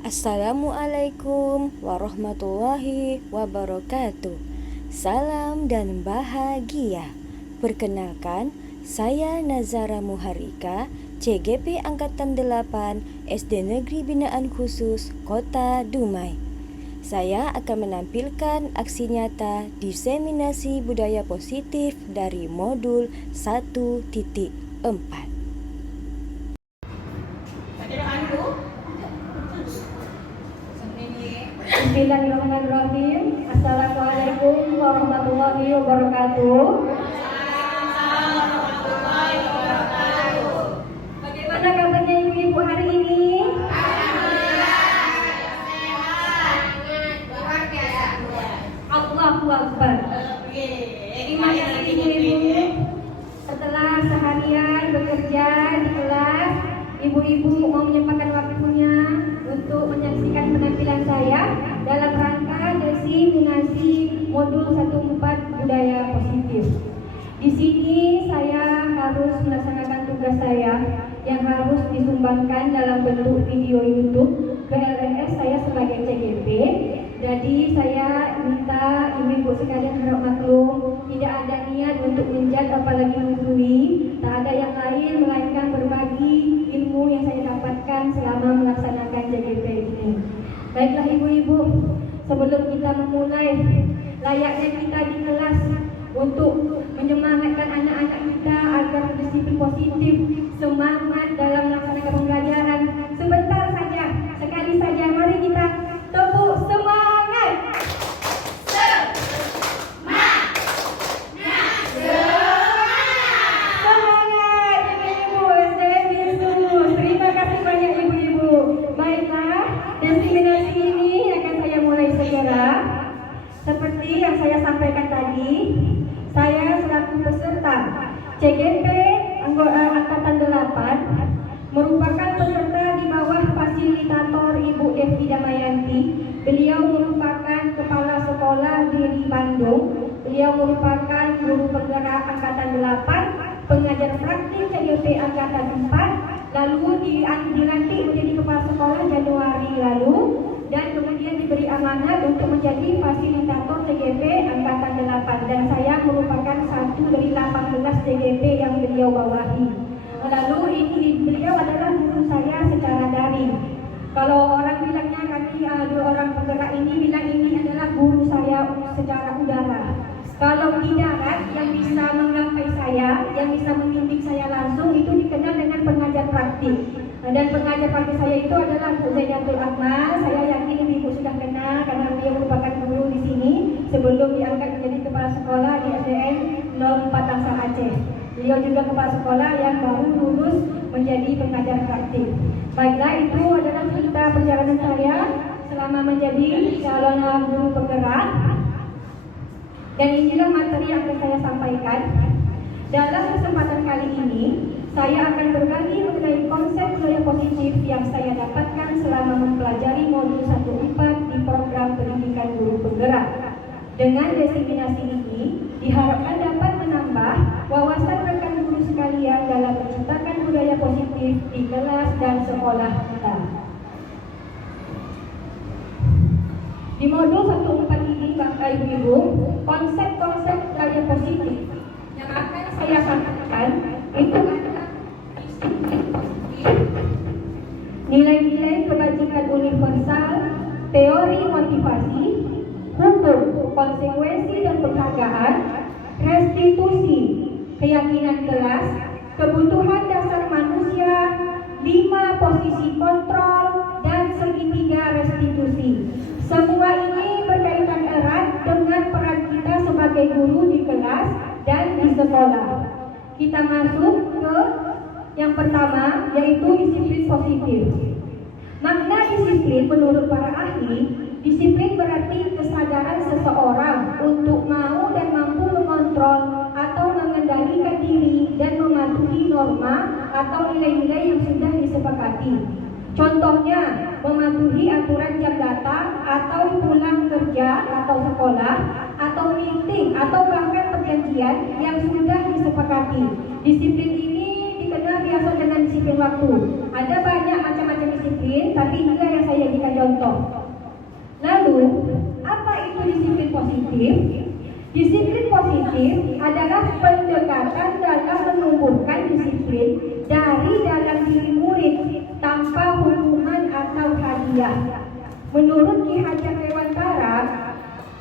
Assalamualaikum warahmatullahi wabarakatuh. Salam dan bahagia. Perkenalkan, saya Nazara Muharika, CGP Angkatan 8 SD Negeri Binaan Khusus Kota Dumai. Saya akan menampilkan aksi nyata diseminasi budaya positif dari modul 1.4. Bismillahirrahmanirrahim. Assalamualaikum warahmatullahi wabarakatuh. Bagaimana kabarnya ibu-ibu hari ini? Allahu Akbar. Terima kasih ibu-ibu. Setelah seharian bekerja di kelas, ibu-ibu mau menyempatkan waktunya untuk menyaksikan penampilan saya dalam rangka diseminasi modul 1.4 budaya positif. Di sini saya harus melaksanakan tugas saya yang harus disumbangkan dalam bentuk video YouTube ke LRS saya sebagai CGP. Jadi saya minta ibu-ibu sekalian harap maklum, tidak ada niat untuk menjat apalagi menggurui, tak ada yang lain melainkan berbagi ilmu yang saya dapatkan selama melaksanakan CGP ini. Baiklah ibu-ibu, sebelum kita memulai, layaknya kita di kelas untuk menyemangatkan anak-anak kita agar berdisiplin positif, semangat dalam melaksanakan pembelajaran. Sebentar saja, sekali saja, mari kita tepuk semangat. Semangat ibu-ibu SDN Yesus. Terima kasih banyak ibu-ibu. Baiklah, diseminasi ini akan saya mulai segera. Seperti yang saya sampaikan tadi, saya selaku peserta CGP Angkatan 8 merupakan peserta di bawah fasilitator Ibu Devi Damayanti. Beliau merupakan kepala sekolah di Bandung. Beliau merupakan guru penggerak Angkatan 8, pengajar praktik CGP Angkatan 4, lalu dilantik menjadi kepala sekolah Januari lalu, dan kemudian diberi amanat untuk menjadi fasilitator CGP Angkatan 8, dan saya merupakan satu dari 18 CGP yang beliau bawahi. Lalu ini beliau adalah guru saya secara daring. Kalau orang bilangnya kami dua orang penggerak ini bilang ini adalah guru saya secara udara. Kalau di darat yang bisa menggapai saya, yang bisa membimbing saya langsung itu dikenal dengan pengajar praktik. Dan pengajar praktik saya itu adalah Zainatul Akmal. Saya yakin ibu sudah kenal karena beliau merupakan guru di sini sebelum diangkat menjadi kepala sekolah di SDN 04 Tangsel Aceh. Beliau juga kepala sekolah yang baru lulus menjadi pengajar praktik. Baiklah, itu adalah cerita perjalanan saya selama menjadi calon guru penggerak. Dan inilah materi yang akan saya sampaikan. Dalam kesempatan kali ini, saya akan berbagi mengenai konsep budaya positif yang saya dapatkan selama mempelajari modul 1.4 di program pendidikan guru penggerak. Dengan diseminasi ini, diharapkan dapat menambah wawasan rekan guru sekalian dalam menciptakan budaya positif di kelas dan sekolah kita. Di modul 1.4 ini, Bapak Ibu, konsep-konsep budaya positif yang akan saya sampaikan itu adalah nilai-nilai kebajikan universal, teori motivasi, hukum, konsekuensi dan penghargaan, restitusi, keyakinan kelas, kebutuhan dasar manusia, 5 posisi kontrol, dan segitiga restitusi. Semua ini berkaitan erat dengan peran kita sebagai guru di kelas dan di sekolah. Kita masuk ke yang pertama, yaitu disiplin positif. Makna disiplin menurut para ahli, disiplin berarti kesadaran seseorang untuk mau dan mampu mengontrol atau mengendalikan diri dan mematuhi norma atau nilai-nilai yang sudah disepakati. Contohnya, mematuhi aturan jam datang atau pulang kerja atau sekolah, atau meeting atau bahkan perjanjian yang sudah disepakati. Disiplin ini dikenal biasa dengan disiplin waktu. Ada banyak macam-macam disiplin, tapi inilah yang saya jadikan contoh. Lalu, apa itu disiplin positif? Disiplin positif adalah pendekatan dalam menumbuhkan disiplin dari dalam diri murid tanpa hukuman atau hadiah. Menurut Ki Hajar Dewantara,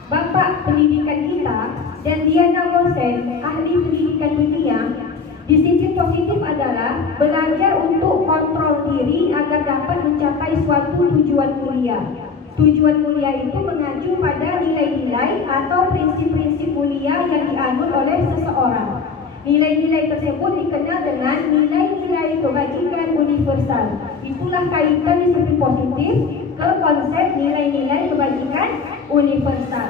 Bapak pendidikan kita, dan Diana Gosen, ahli pendidikan dunia, disiplin positif adalah belajar untuk kontrol diri agar dapat mencapai suatu tujuan mulia. Tujuan mulia itu mengacu pada nilai-nilai atau prinsip-prinsip mulia yang dianut oleh seseorang. Nilai-nilai tersebut dikenal dengan nilai-nilai kebajikan universal. Itulah kaitan disiplin positif ke konsep nilai-nilai kebajikan universal.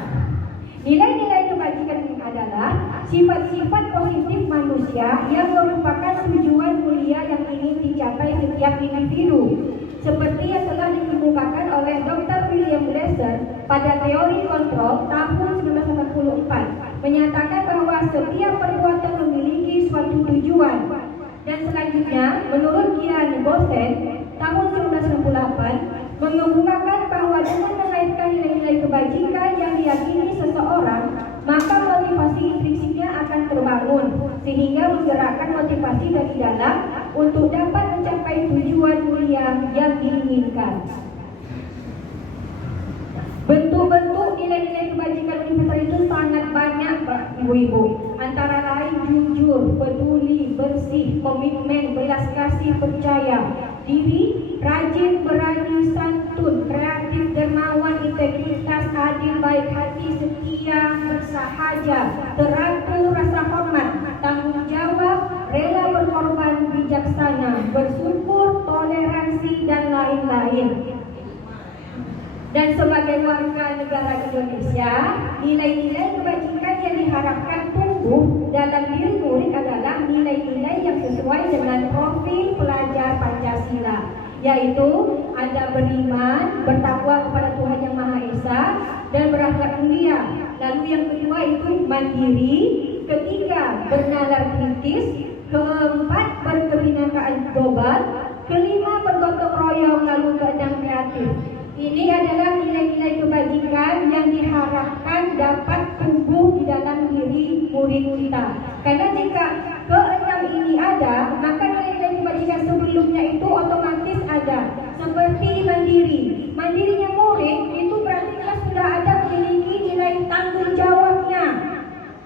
Nilai-nilai kebajikan ini adalah sifat-sifat positif manusia yang merupakan tujuan mulia yang ingin dicapai setiap individu. Seperti yang telah dikemukakan oleh Dr. William Glasser pada teori kontrol tahun 1984, menyatakan bahwa setiap perbuatan memiliki suatu tujuan. Dan selanjutnya, menurut Diana Gosen tahun 1968, mengemukakan bahwa dengan mengaitkan nilai-nilai kebajikan yang diyakini seseorang, maka motivasi intrinsiknya akan terbangun, sehingga menggerakkan motivasi dari dalam untuk dapat mencapai tujuan mulia yang diinginkan. Bentuk-bentuk nilai-nilai kebajikan universal itu sangat banyak, Pak Ibu-Ibu. Antara lain jujur, peduli, bersih, komitmen, belas kasih, percaya diri, rajin, berani, santun, kreatif, dermawan, integritas, adil, baik hati, setia, bersahaja, teratur, rasa hormat, tanggung jawab, rela berkorban, bijaksana, bersyukur, toleransi, dan lain-lain. Dan sebagai warga negara Indonesia, nilai-nilai kebajikan yang diharapkan tumbuh dalam diri murid adalah nilai-nilai yang sesuai dengan profil pelajar Pancasila, yaitu ada beriman, bertakwa kepada Tuhan Yang Maha Esa, dan berakhlak mulia. Lalu yang kedua itu mandiri, ketiga bernalar kritis, keempat berkebinekaan global, kelima bergotong royong, lalu keenam kreatif. Ini adalah nilai-nilai kebajikan yang diharapkan dapat tumbuh di dalam diri murid kita. Karena jika keenam ini ada, maka nilai-nilai kebajikan sebelumnya itu otomatis ada. Seperti mandiri. Mandirinya murid itu berarti kita sudah ada memiliki nilai tanggung jawabnya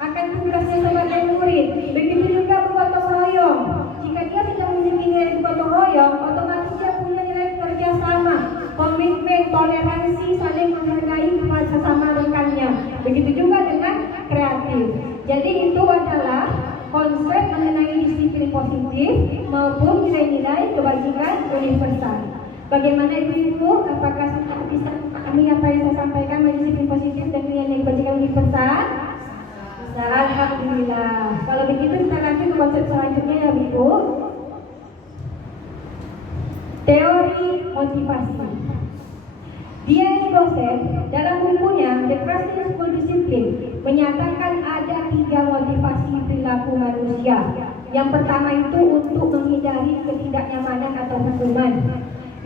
akan tugasnya sebagai murid. Begitu juga bergotong royong. Jika dia sudah memiliki nilai bergotong royong, otomatis dia punya nilai kerjasama, komitmen, toleransi, saling menghargai sesama rekannya. Begitu juga dengan kreatif. Jadi itu adalah konsep mengenai disiplin positif maupun nilai-nilai kebajikan universal. Bagaimana Ibu-Ibu? Apakah bisa kami apa yang saya sampaikan mengenai disiplin positif dan nilai-nilai kebajikan universal? Nah, alhamdulillah. Kalau begitu kita lanjut ke konsep selanjutnya ya Ibu. Teori motivasi. Diana Gosen dalam bukunya The Christian School Discipline menyatakan ada 3 motivasi perilaku manusia. Yang pertama itu untuk menghindari ketidaknyamanan atau hukuman.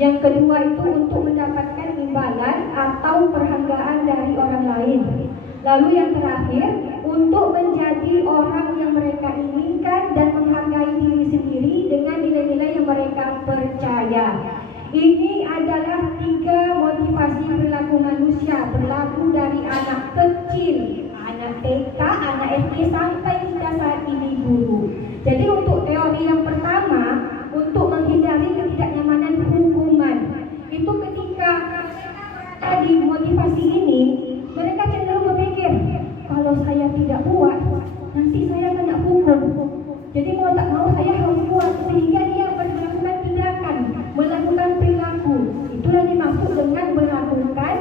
Yang kedua itu untuk mendapatkan imbalan atau perhargaan dari orang lain. Lalu yang terakhir untuk menjadi orang yang mereka inginkan dan menghargai diri sendiri dengan nilai-nilai yang mereka percaya. Ini adalah 3 motivasi perilaku manusia, berlaku dari anak kecil, anak TK, anak SD sampai kita saat ini guru. Jadi untuk teori yang pertama, untuk menghindari ketidaknyamanan hukuman, itu ketika di motivasi ini, mereka cenderung berpikir, kalau saya tidak buat, nanti saya kena hukum. Jadi mau tak mau saya harus buat, sehingga dia melakukan tindakan, melakukan perilaku. Itulah dimaksud dengan melakukan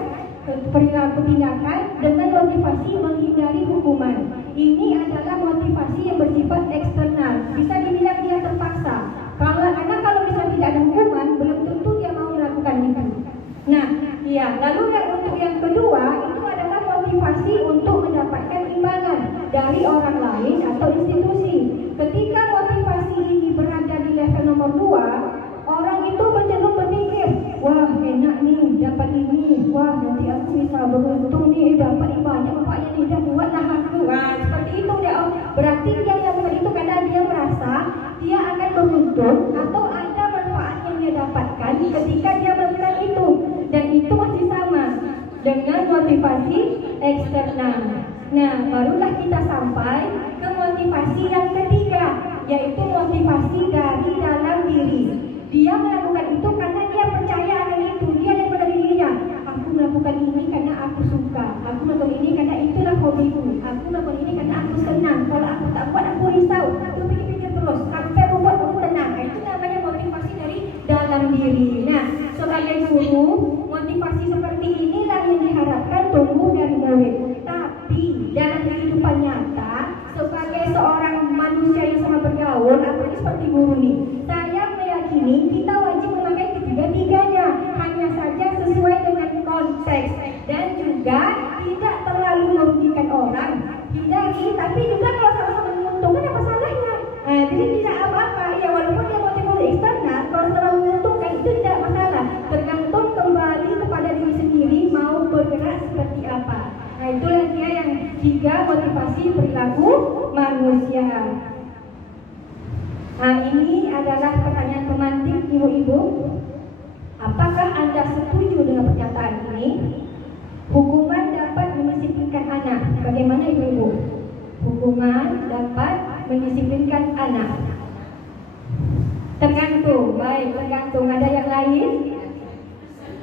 perilaku tindakan dengan motivasi menghindari hukuman. Ini adalah motivasi yang bersifat eksternal. Bisa dibilang dia terpaksa. Karena kalau misalnya tidak ada hukuman, belum tentu dia mau melakukan itu. Nah, ya. Lalu untuk yang kedua itu adalah motivasi untuk mendapatkan imbalan dari orang lain atau institusi. Ketika motivasi ini berada di level nomor 2, orang itu cenderung berpikir, wah enak nih dapat ini, nanti aku bisa beruntung nih, dapat banyak bapaknya nih, dah buatlah aku. Seperti itu dia. Berarti dia yang melakukan itu karena dia merasa dia akan beruntung atau ada manfaat yang dia dapatkan ketika dia melakukan itu. Dan itu masih sama dengan motivasi eksternal. Nah, barulah kita sampai ke motivasi yang ketiga, yaitu motivasi dari dalam diri. Dia melakukan itu karena dia percaya akan itu. Dia daripada dirinya, aku melakukan ini karena aku suka, aku melakukan ini karena itulah hobiku, aku melakukan ini karena aku senang. Kalau aku tak buat, aku risau, aku pikir-pikir terus sampai membuat aku tenang. Itu namanya motivasi dari dalam diri. Nah, sebagai guru, motivasi seperti inilah yang diharapkan tumbuh dari murid. Tapi dalam kehidupan nyata, sebagai seorang manusia yang sangat bergaul, apalagi seperti guru nih, saya meyakini kita wajib memakai ketiga-tiganya, hanya saja sesuai dengan konteks dan juga tidak terlalu merugikan orang. Hindari, tapi juga kalau sama-sama menguntungkan apa salahnya? Jadi tidak apa-apa. Ya walaupun dia motivasi eksternal, kalau terlalu menguntungkan itu tidak masalah. Tergantung kembali kepada diri sendiri mau bergerak seperti apa. Itulah dia yang tiga motivasi perilaku manusia. Ini adalah pertanyaan pemantik ibu-ibu. Apakah Anda setuju dengan pernyataan ini? Hukuman dapat mendisiplinkan anak. Bagaimana ibu-ibu? Hukuman dapat mendisiplinkan anak. Tergantung, baik, tergantung. Ada yang lain?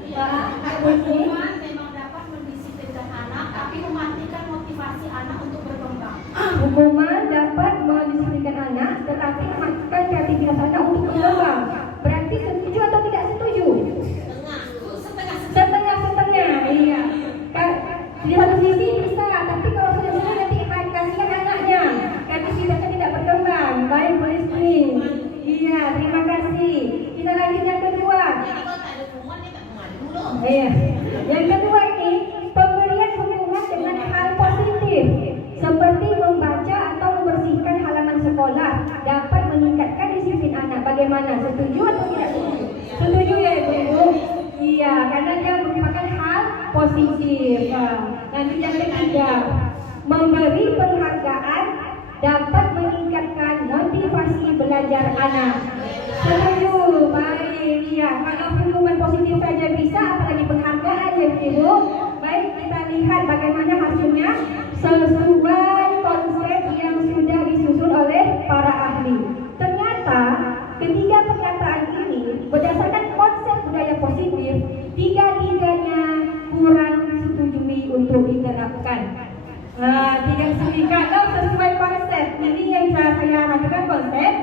Hukuman memang dapat mendisiplinkan anak, tapi mematikan motivasi anak untuk berkembang. Hukuman dapat mendisiplinkan anak, tetapi mematikan kreativitas anak untuk berkembang. Berarti setuju atau tidak setuju? Setengah-setengah, iya. Di satu sisi bisa, tapi kalau sudah nanti kasihan anaknya, kreativitasnya tidak berkembang. Baik, boleh screen. Iya, terima kasih. Kita lanjut yang kedua. Iya. Yang kedua ini pemberian hukuman dengan hal positif, seperti membaca atau membersihkan halaman sekolah dapat meningkatkan disiplin anak. Bagaimana? Setuju atau tidak setuju? Setuju ya ibu-ibu? Iya, karena dia merupakan hal positif. Lanjut yang ketiga, memberi penghargaan dapat meningkatkan motivasi belajar anak. Setuju, baik. Iya, kalau hukuman positif saja bisa, apalagi penghargaan ya ibu. Baik, kita lihat bagaimana hasilnya sesuai konsep yang sudah disusun oleh para ahli. Ternyata ketiga pernyataan ini berdasarkan konsep budaya positif, tiga-tiganya kurang disetujui untuk diterapkan. Tidak sesuai kalau sesuai konsep. Ini yang saya lakukan konsep.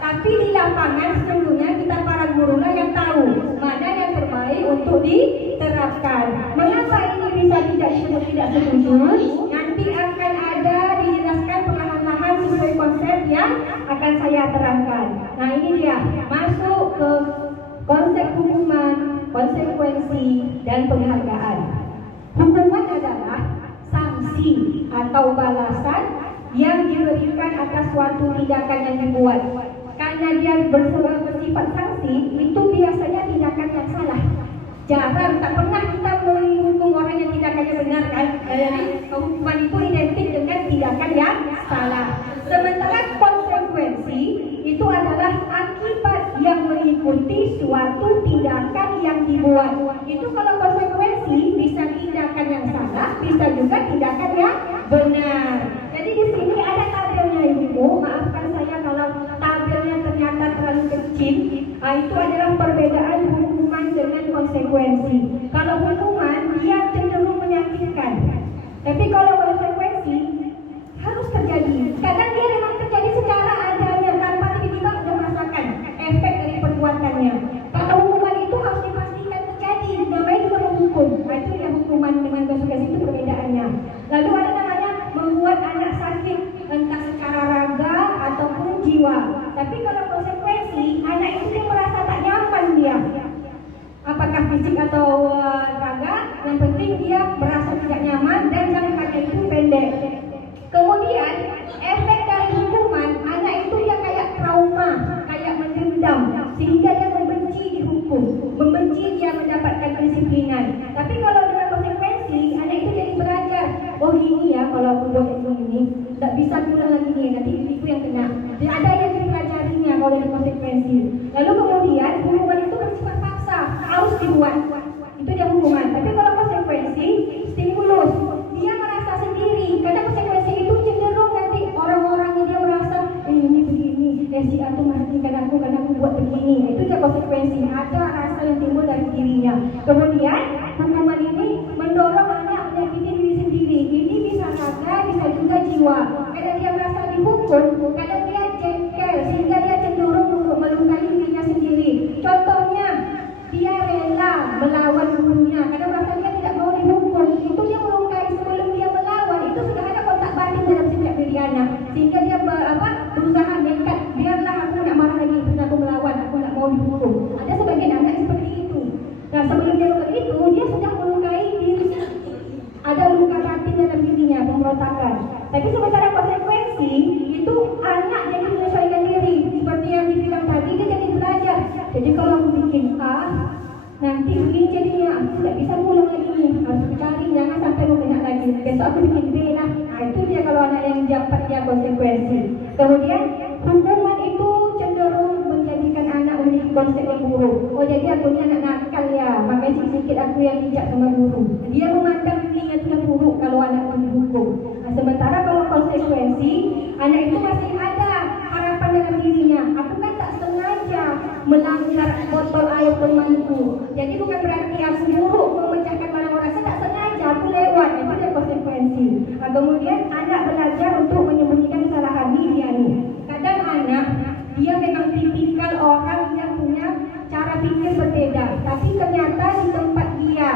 Tapi di lapangan sesungguhnya kita para guru lah yang tahu mana yang terbaik untuk diterapkan. Mengapa ini bisa tidak setuju? Nanti akan ada dijelaskan perlahan-lahan sesuai konsep yang akan saya terangkan. Nah ini dia masuk ke konsep hukuman, konsekuensi dan penghargaan. Hukuman adalah sanksi atau balasan yang diberikan atas suatu tindakan yang dibuat. Karena dia bersifat sanksi, itu biasanya tindakan yang salah. Jarang, tak pernah kita menghukum orang yang tindakannya benar kan? Jadi hukuman itu identik dengan tindakan yang salah. Sementara konsekuensi itu adalah akibat yang mengikuti suatu tindakan yang dibuat. Itu kalau konsekuensi bisa tindakan yang salah, bisa juga tindakan yang benar. Jadi di sini ada tabelnya ibu. Maafkan saya kalau tabelnya ternyata terlalu kecil. Itu adalah perbedaan hukuman dengan konsekuensi. Kalau hukuman dia cenderung menyakitkan, tapi kalau konsekuensi harus terjadi. Kadang dia memang terjadi secara adanya tanpa tiba-tiba sudah merasakan efek dari perbuatannya. Kalau hukuman itu harus dipastikan terjadi, namanya juga menghukum. Itu ya hukuman dengan konsekuensi itu perbedaannya. Lalu ada namanya membuat anak sakit, entah secara raga ataupun jiwa. Tapi kalau konsekuensi, anak itu dia merasa tak nyaman dia. Apakah fisik atau raga, yang penting dia merasa tidak nyaman dan jangkanya itu pendek. Kemudian efek dari hukuman, anak itu dia kayak trauma, kayak mendendam, sehingga dia membenci dihukum, membenci dia mendapatkan kedisiplinan. Tapi kalau bisa pulang lagi nih, nanti ibu yang kena. Dia ada yang dipelajarinya kalau dari konsekuensi. Lalu kemudian hukuman itu bersifat paksa, harus dibuat. Itu dia hukuman. Tapi kalau konsekuensi, stimulus. Dia merasa sendiri, karena konsekuensi itu cenderung nanti orang-orangnya dia merasa ini begini, si A tuh merhatikan aku karena aku buat begini. Itu dia konsekuensi. Ada rasa yang timbul dari dirinya. Kemudian hukuman ini mendorong anak menyakiti diri sendiri. Ini bisa raga, bisa juga jiwa. Karena dia merasa dihukum, kadang dia jengkel sehingga dia cenderung untuk melukai dirinya sendiri. Contohnya, dia rela melawan gurunya karena merasa dia tidak mau dihukum. Itu dia melukai sebelum dia melawan. Itu sudah ada kontak batin dalam setiap diri anak. Sehingga dia berusaha nekat. Biarlah aku nak marah lagi, karena aku melawan, aku nak mau dihukum. Ada sebagian anak seperti itu. Nah, sebelum dia melakukan itu, dia sudah melukai dirinya. Ada luka batin dalam dirinya, pemberontakan. Tapi sementara konsekuensi itu anak jadi menyesuaikan diri. Seperti yang dibilang tadi, dia jadi belajar. Jadi kalau aku bikin A, nanti begini jadinya, aku tidak bisa pulang lagi nih. Harus cari, jangan sampai mau kena lagi. Besok aku bikin B lah. Nah, itu dia kalau anak yang dapat dia konsekuensi. Kemudian hukuman itu cenderung menjadikan anak memiliki konsep yang buruk. Oh, jadi aku ni anak nakal ya, makanya sikit aku yang bijak sama guru. Dia memandang dirinya itu yang buruk kalau anak dihukum. Nah, sementara kalau konsekuensi, anak itu masih ada harapan dalam dirinya. Aku kan tak sengaja melanggar botol air temanku. Jadi bukan berarti aku buruk memecahkan barang orang. Saya tak sengaja, aku lewat. Itu dia konsekuensi. Nah, kemudian anak belajar untuk menyembunyikan kesalahan dia nih. Kadang anak dia memang tipikal orang yang punya cara pikir berbeda. Tapi ternyata di tempat dia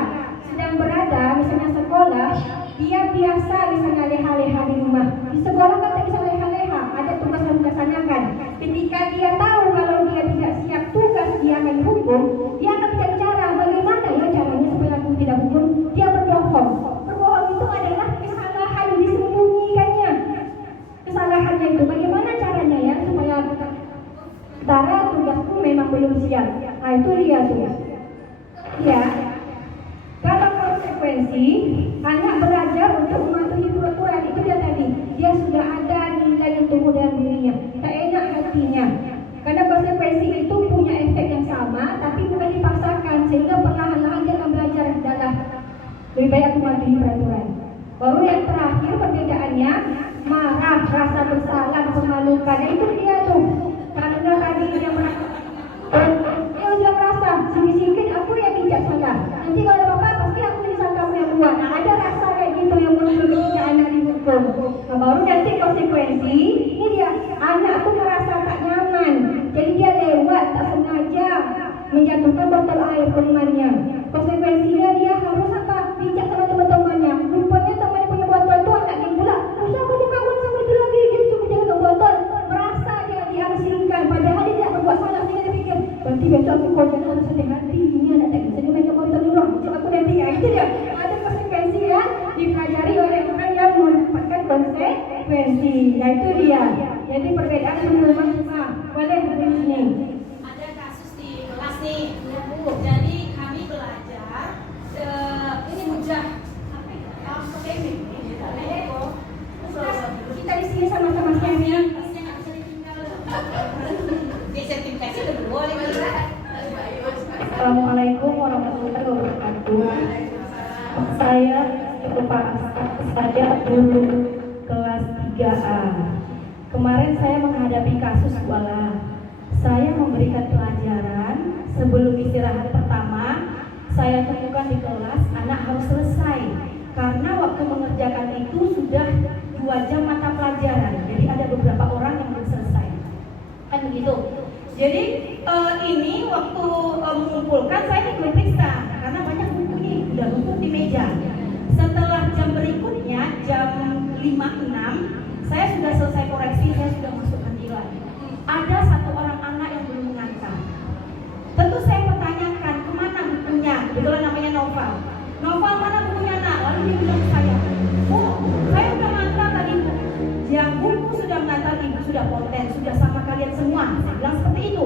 sedang berada, misalnya sekolah, dia biasa misalnya leha-leha di rumah. Di sekolah kan tak bisa leha-leha, ada tugas yang dilaksanakan. Ketika dia tahu kalau dia tidak siap tugas, dia akan dihukum. Dia akan mencari cara, bagaimana ya caranya supaya aku tidak hukum. Dia berbohong. Berbohong itu adalah kesalahan disembunyikannya. Kesalahannya itu bagaimana caranya ya supaya Tara tugasku memang belum siap. Nah, itu dia tuh. Ya. Kalau konsekuensi, anak belajar untuk mematuhi peraturan. Itu dia tadi. Dia sudah ada nilai yang tumbuh dalam dirinya. Tak enak hatinya. Karena konsekuensi itu punya efek yang sama, tapi bukan dipaksakan. Sehingga perlahan-lahan dia akan belajar adalah lebih baik aku mematuhi peraturan. Baru yang terakhir perbedaannya, marah, rasa bersalah, memalukan. Itu dia tuh. Karena tadi dia merasa, dia sudah merasa sedikit aku yang bijak salah. Nanti kalau ada apa-apa pasti aku disangka kamu yang buat. Nah, ada rasa kayak gitu yang muncul ketika anak dihukum. Nah, baru nanti konsekuensi. Ini dia, anak tuh merasa tak nyaman. Jadi dia lewat tak sengaja menjatuhkan botol air ke temannya. Konsekuensinya dia harus apa? Bijak sama teman-temannya. Rupanya temannya punya botol tuh anak dia pula. Usah aku kawan sama dia lagi. Dia cuma jaga botol. Merasa dia diasingkan. Padahal dia tidak berbuat salah. Dia pikir, berarti besok aku kerja harus hati-hati. Ini anak tak bisa dia main ke botol dulu. Cuma aku nanti ya. Itu dia. Ada konsekuensi yang dipelajari oleh orang yang mendapatkan konsekuensi. Nah, itu dia. Jadi perbedaan menurut boleh di sini. Ada kasus di kelas nih, Bu. Jadi kami belajar ini hujah apa ya? Kita di sini sama-sama sharing. Tasnya nggak bisa ditinggal. Di setting kasih udah boleh bisa. Assalamualaikum warahmatullahi wabarakatuh. Saya saya guru kelas 3A. Kemarin saya menghadapi kasus sekolah. Saya memberikan pelajaran sebelum istirahat pertama. Saya temukan di kelas anak harus selesai karena waktu mengerjakan itu sudah 2 jam mata pelajaran. Jadi ada beberapa orang yang belum selesai. Kan begitu. Jadi ini waktu mengumpulkan saya belum periksa karena banyak buku nih udah numpuk di meja. Setelah jam berikutnya jam 5.06 saya sudah selesai koreksi, saya sudah masukkan nilai. Ada 1 orang anak yang belum mengantar. Tentu saya pertanyakan kemana bukunya, kebetulan namanya Noval. Noval mana bukunya nak? Lalu dia bilang ke saya, Bu, saya sudah mengantar tadi Bu. Yang buku sudah mengantar ibu sudah konten, sudah sama kalian semua. Saya bilang seperti itu.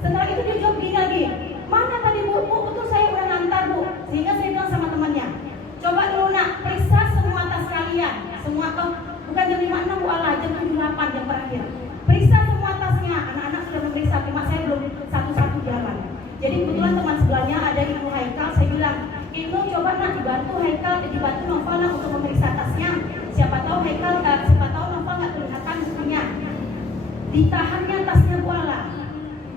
Setelah itu dia jawab lagi, mana tadi Bu? Bu, betul saya udah ngantar Bu. Sehingga saya bilang sama temannya, coba dulu nak, periksa semua tas kalian. Semua bukan jam 5.06 Bu, Allah jam dibantu Nova untuk memeriksa tasnya. Siapa tahu Nova nggak kelihatan bukunya. Ditahannya tasnya Kuala.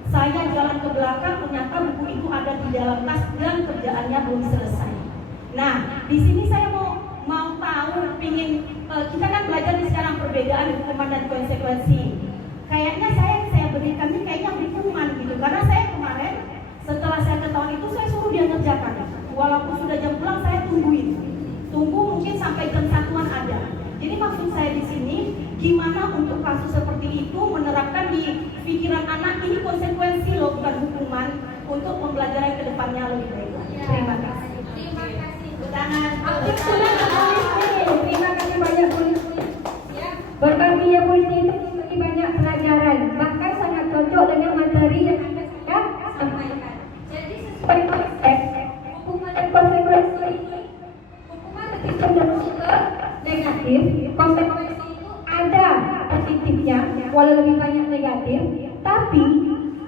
Saya jalan ke belakang, ternyata buku itu ada di dalam tas dan kerjaannya belum selesai. Nah, di sini saya mau tahu, kita kan belajar nih sekarang perbedaan hukuman dan konsekuensi. Kayaknya saya berikan ini kayaknya hukuman gitu, karena saya kemarin setelah saya ketahuan itu saya suruh dia ngerjakan. Walaupun sudah jam pulang saya tunggu mungkin sampai jam 1-an ada. Jadi maksud saya di sini gimana untuk kasus seperti itu menerapkan di pikiran anak ini konsekuensi loh, bukan hukuman, untuk pembelajaran ke depannya lebih baik. Terima kasih. Terima kasih. Tangan. Terima kasih banyak Bu. Berbahagia Bu itu memberi banyak pelajaran, bahkan sangat cocok dengan materi yang akan saya sampaikan. Jadi sesuai konsep hukuman dan konsekuensi ini, hukuman lebih cenderung ke negatif, konsekuensi itu ada positifnya, walau lebih banyak negatif, tapi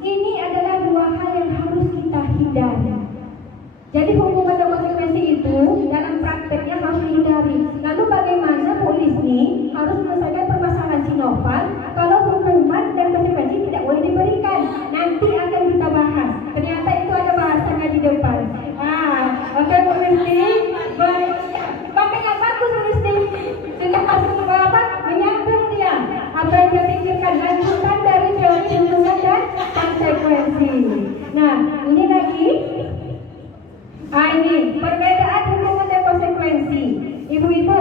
ini adalah dua hal yang harus kita hindari. Jadi hukuman dan konsekuensi itu dalam prakteknya harus dihindari. Lalu bagaimana polis ini harus menyelesaikan permasalahan Sinovac kalau hukuman dan konsekuensi tidak boleh diberikan? Nanti akan kita bahas. Ternyata itu ada bahasanya di depan. Oke Bu Misti, makanya bagus Bu Misti. Sudah masuk ke apa? Menyambung dia. Apa yang dia pikirkan, lanjutan dari teori hukuman dan konsekuensi. Nah, ini lagi. Ini perbedaan hukuman dan konsekuensi. Ibu-ibu,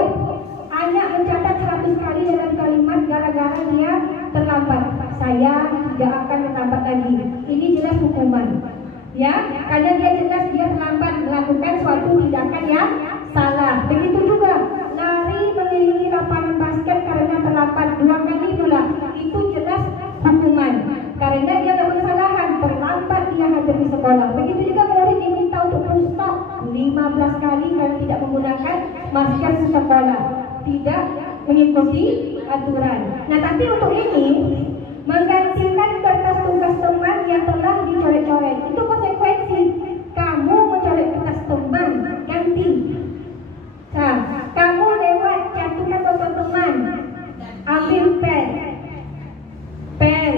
anak mencatat 100 kali dalam kalimat gara-gara dia terlambat. Saya tidak akan terlambat lagi. Ini jelas hukuman. Ya, karena dia jelas dia terlambat melakukan suatu tindakan yang salah. Begitu juga lari mengelilingi lapangan basket karena terlambat 2 kali pula. Itu jelas hukuman. Karena dia ada kesalahan, terlambat dia hadir di sekolah. Begitu juga murid diminta untuk stop 15 kali kalau tidak menggunakan masker di sekolah, tidak mengikuti aturan. Nah, tapi untuk ini menggantikan kertas tugas teman yang telah dicoret-coret itu konsekuensi. Kamu mencoret kertas teman, ganti. Nah, kamu lewat jatuhkan botol teman, ambil pen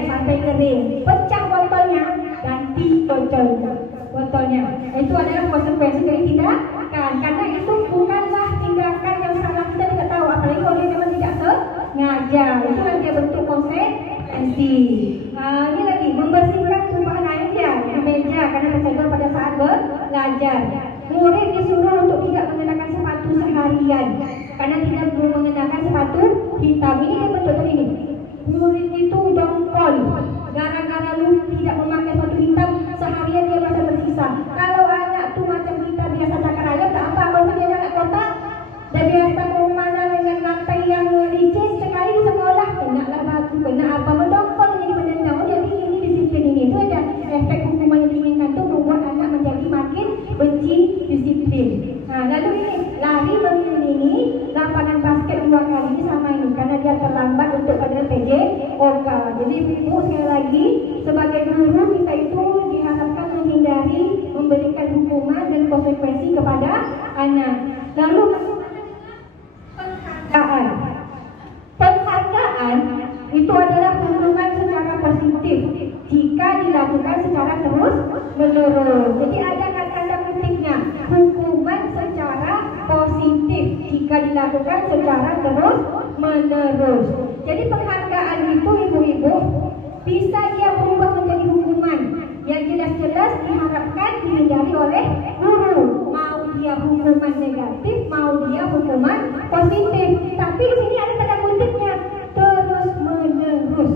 sampai kering, pecah botolnya, ganti botolnya. Itu adalah konsekuensi dari tindakan, karena itu bukanlah tindakan yang salah, kita tidak tahu, apalagi kalau dia memang tidak sengaja. Itu yang dia bentuk konsekuensi. Ini lagi membersihkan tumpahan air dia di meja karena tercegah pada saat belajar. Murid disuruh untuk tidak mengenakan sepatu seharian karena tidak perlu mengenakan sepatu hitam. Ini dia bentuk ini. Murid itu dongkol gara-gara lu tidak memakai sepatu hitam seharian dia masa tersisa. Kalau anak tuh macam kita biasa cakar ayam tak apa, kalau dia anak kota dan biasa mana dengan lantai yang licin sekali di sekolah kenaklah batu, kena apa mendongkol jadi menendang. Jadi ini disiplin ini itu ada efek hukuman yang diinginkan tuh membuat anak menjadi makin benci disiplin. Nah, lalu ini lari mengelilingi lapangan basket 2 kali ini sama ini karena dia terlambat untuk pada PJOK. Jadi ibu sekali lagi sebagai guru kita itu diharapkan menghindari memberikan hukuman dan konsekuensi kepada anak. Lalu penghargaan itu adalah hukuman secara positif jika dilakukan secara terus menerus. Jadi ada kata-kata pentingnya, hukuman secara positif jika dilakukan secara terus menerus. Jadi penghargaan itu ibu-ibu bisa dia berubah menjadi hukuman yang jelas-jelas diharapkan dihindari oleh guru. Mau dia hukuman negatif, mau dia hukuman positif. Tapi di sini ada tanda kutipnya, terus menerus.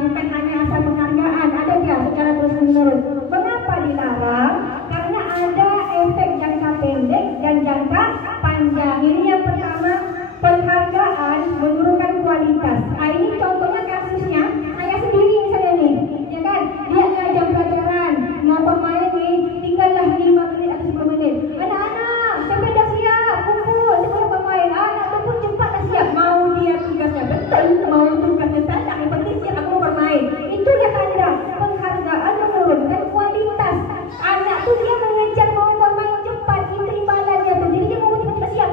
Bukan hanya asal penghargaan, ada dia secara terus menerus. Mengapa dilarang? Karena ada efek jangka pendek dan jangka panjang. Ini yang pertama, penghargaan menurunkan kualitas. Ini contohnya kasusnya saya sendiri misalnya nih, ya kan? Dia ngajak pelajaran, mau bermain nih, tinggallah 5 menit atau 10 menit. Anak-anak, siapa dah siap? Kumpul, siapa bermain? Anak tu pun cepat dah siap. Mau dia tugasnya betul, mau tugasnya salah, yang penting siap aku mau bermain. Itu dia tanda penghargaan menurunkan kualitas. Anak tu dia mengejar mau bermain cepat, itu imbalannya tu. Jadi dia mau cepat-cepat siap.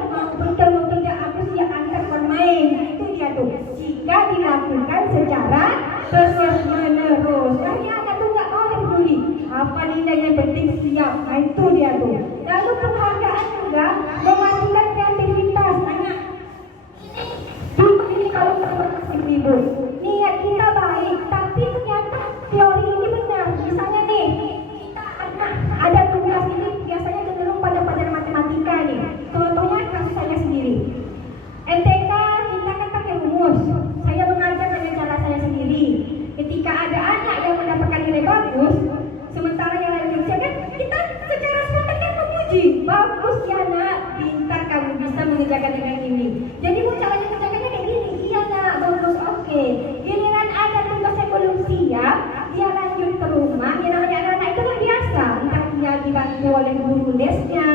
bagus ya nak, pintar kamu bisa mengerjakan dengan ini. Jadi bu caranya mengerjakannya kayak gini, iya nak, bagus, oke. Giliran ada tugas yang belum siap, dia lanjut ke rumah. Yang namanya anak-anak itu kan biasa, entah dia dibantu oleh guru lesnya,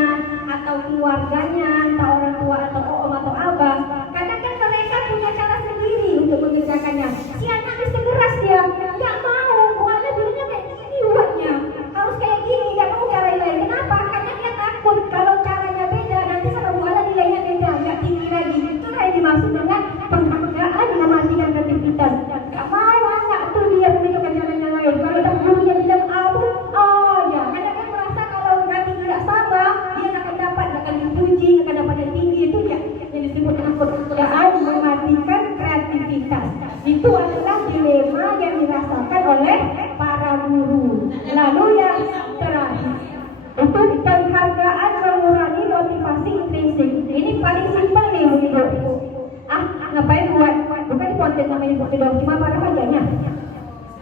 atau keluarganya, entah orang tua atau om atau abang. Kadang kan mereka punya cara sendiri untuk mengerjakannya. Si anak mesti keras dia, nggak mau, buahnya dulunya kayak gini buatnya. Harus kayak gini, nggak mau cara lain. Kenapa? Karena dia takut kalau caranya beda, nanti sama buahnya nilainya beda, nggak tinggi lagi. Itulah yang dimaksud dengan penghargaan mematikan kreativitas. Nggak mau anak tuh dia menunjukkan caranya lain. Kalau tak gurunya bilang abu, oh ya. Kadang kan merasa kalau nanti tidak sama, dia akan dapat, akan dipuji, akan dapat yang tinggi. Itu ya yang disebut dengan penghargaan mematikan kreativitas. Itu adalah dilema yang dirasakan oleh para guru. Lalu yang terakhir, itu penghargaan mengurangi motivasi intrinsik. Ini paling simpel nih hidup. Ngapain buat? Bukan konten sama ibu dong, cuma para wajahnya.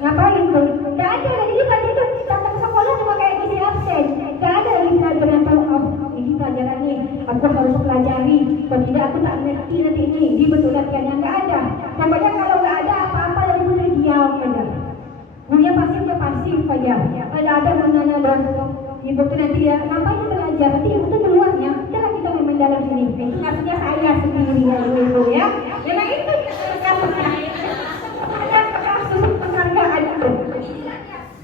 Ngapain tuh? Gak ada lagi tadi tuh datang sekolah cuma kayak gini absen. Gak ada lagi pelajaran tuh. Oh, ini pelajaran nih, aku harus pelajari. Kalau tidak aku tak ngerti nanti ini. Di betul latihannya gak ada. Pokoknya kalau gak ada apa-apa dari mulai diam aja. Punya pasif aja. Kalau ada menanya dong, ibu tuh nanti ya ngapain belajar? Nanti ibu tuh keluarnya. Jangan kita main dalam sini. Maksudnya saya sendiri ya ibu ya. Memang itu kasusnya. Ada kasus penghargaan itu.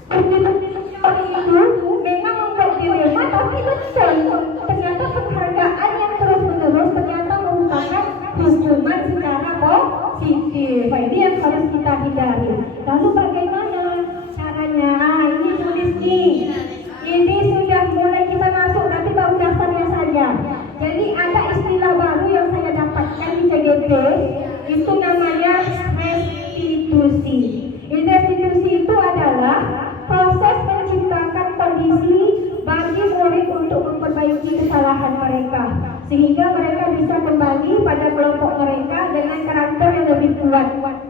Orang itu memang membuat dilema, tapi betul. Ternyata penghargaan yang terus menerus ternyata merupakan hukuman secara positif. Ini yang harus kita hindari. Lalu bagaimana caranya? Ini tulis nih. Ini sudah mulai kita masuk, tapi baru dasarnya saja. Jadi ada istilah baru yang saya dapatkan di CGP, itu namanya restitusi. Restitusi itu adalah proses menciptakan kondisi bagi murid untuk memperbaiki kesalahan mereka, sehingga mereka bisa kembali pada kelompok mereka dengan karakter yang lebih kuat.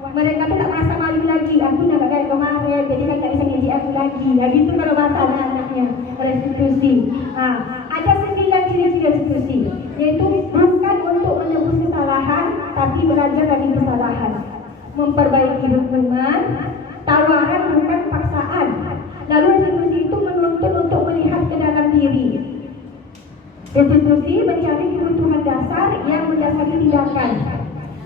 Mereka tuh tak merasa malu lagi, aku nak kayak kemarin, jadi kan tak bisa ngejek aku lagi. Ya gitu kalau bahasa anak-anaknya, restitusi. Ada 9 ciri-ciri restitusi, yaitu bukan untuk menebus kesalahan, tapi belajar dari kesalahan, memperbaiki hubungan, tawaran bukan paksaan. Lalu restitusi itu menuntut untuk melihat ke dalam diri. Restitusi mencari kebutuhan dasar yang mendasari tindakan.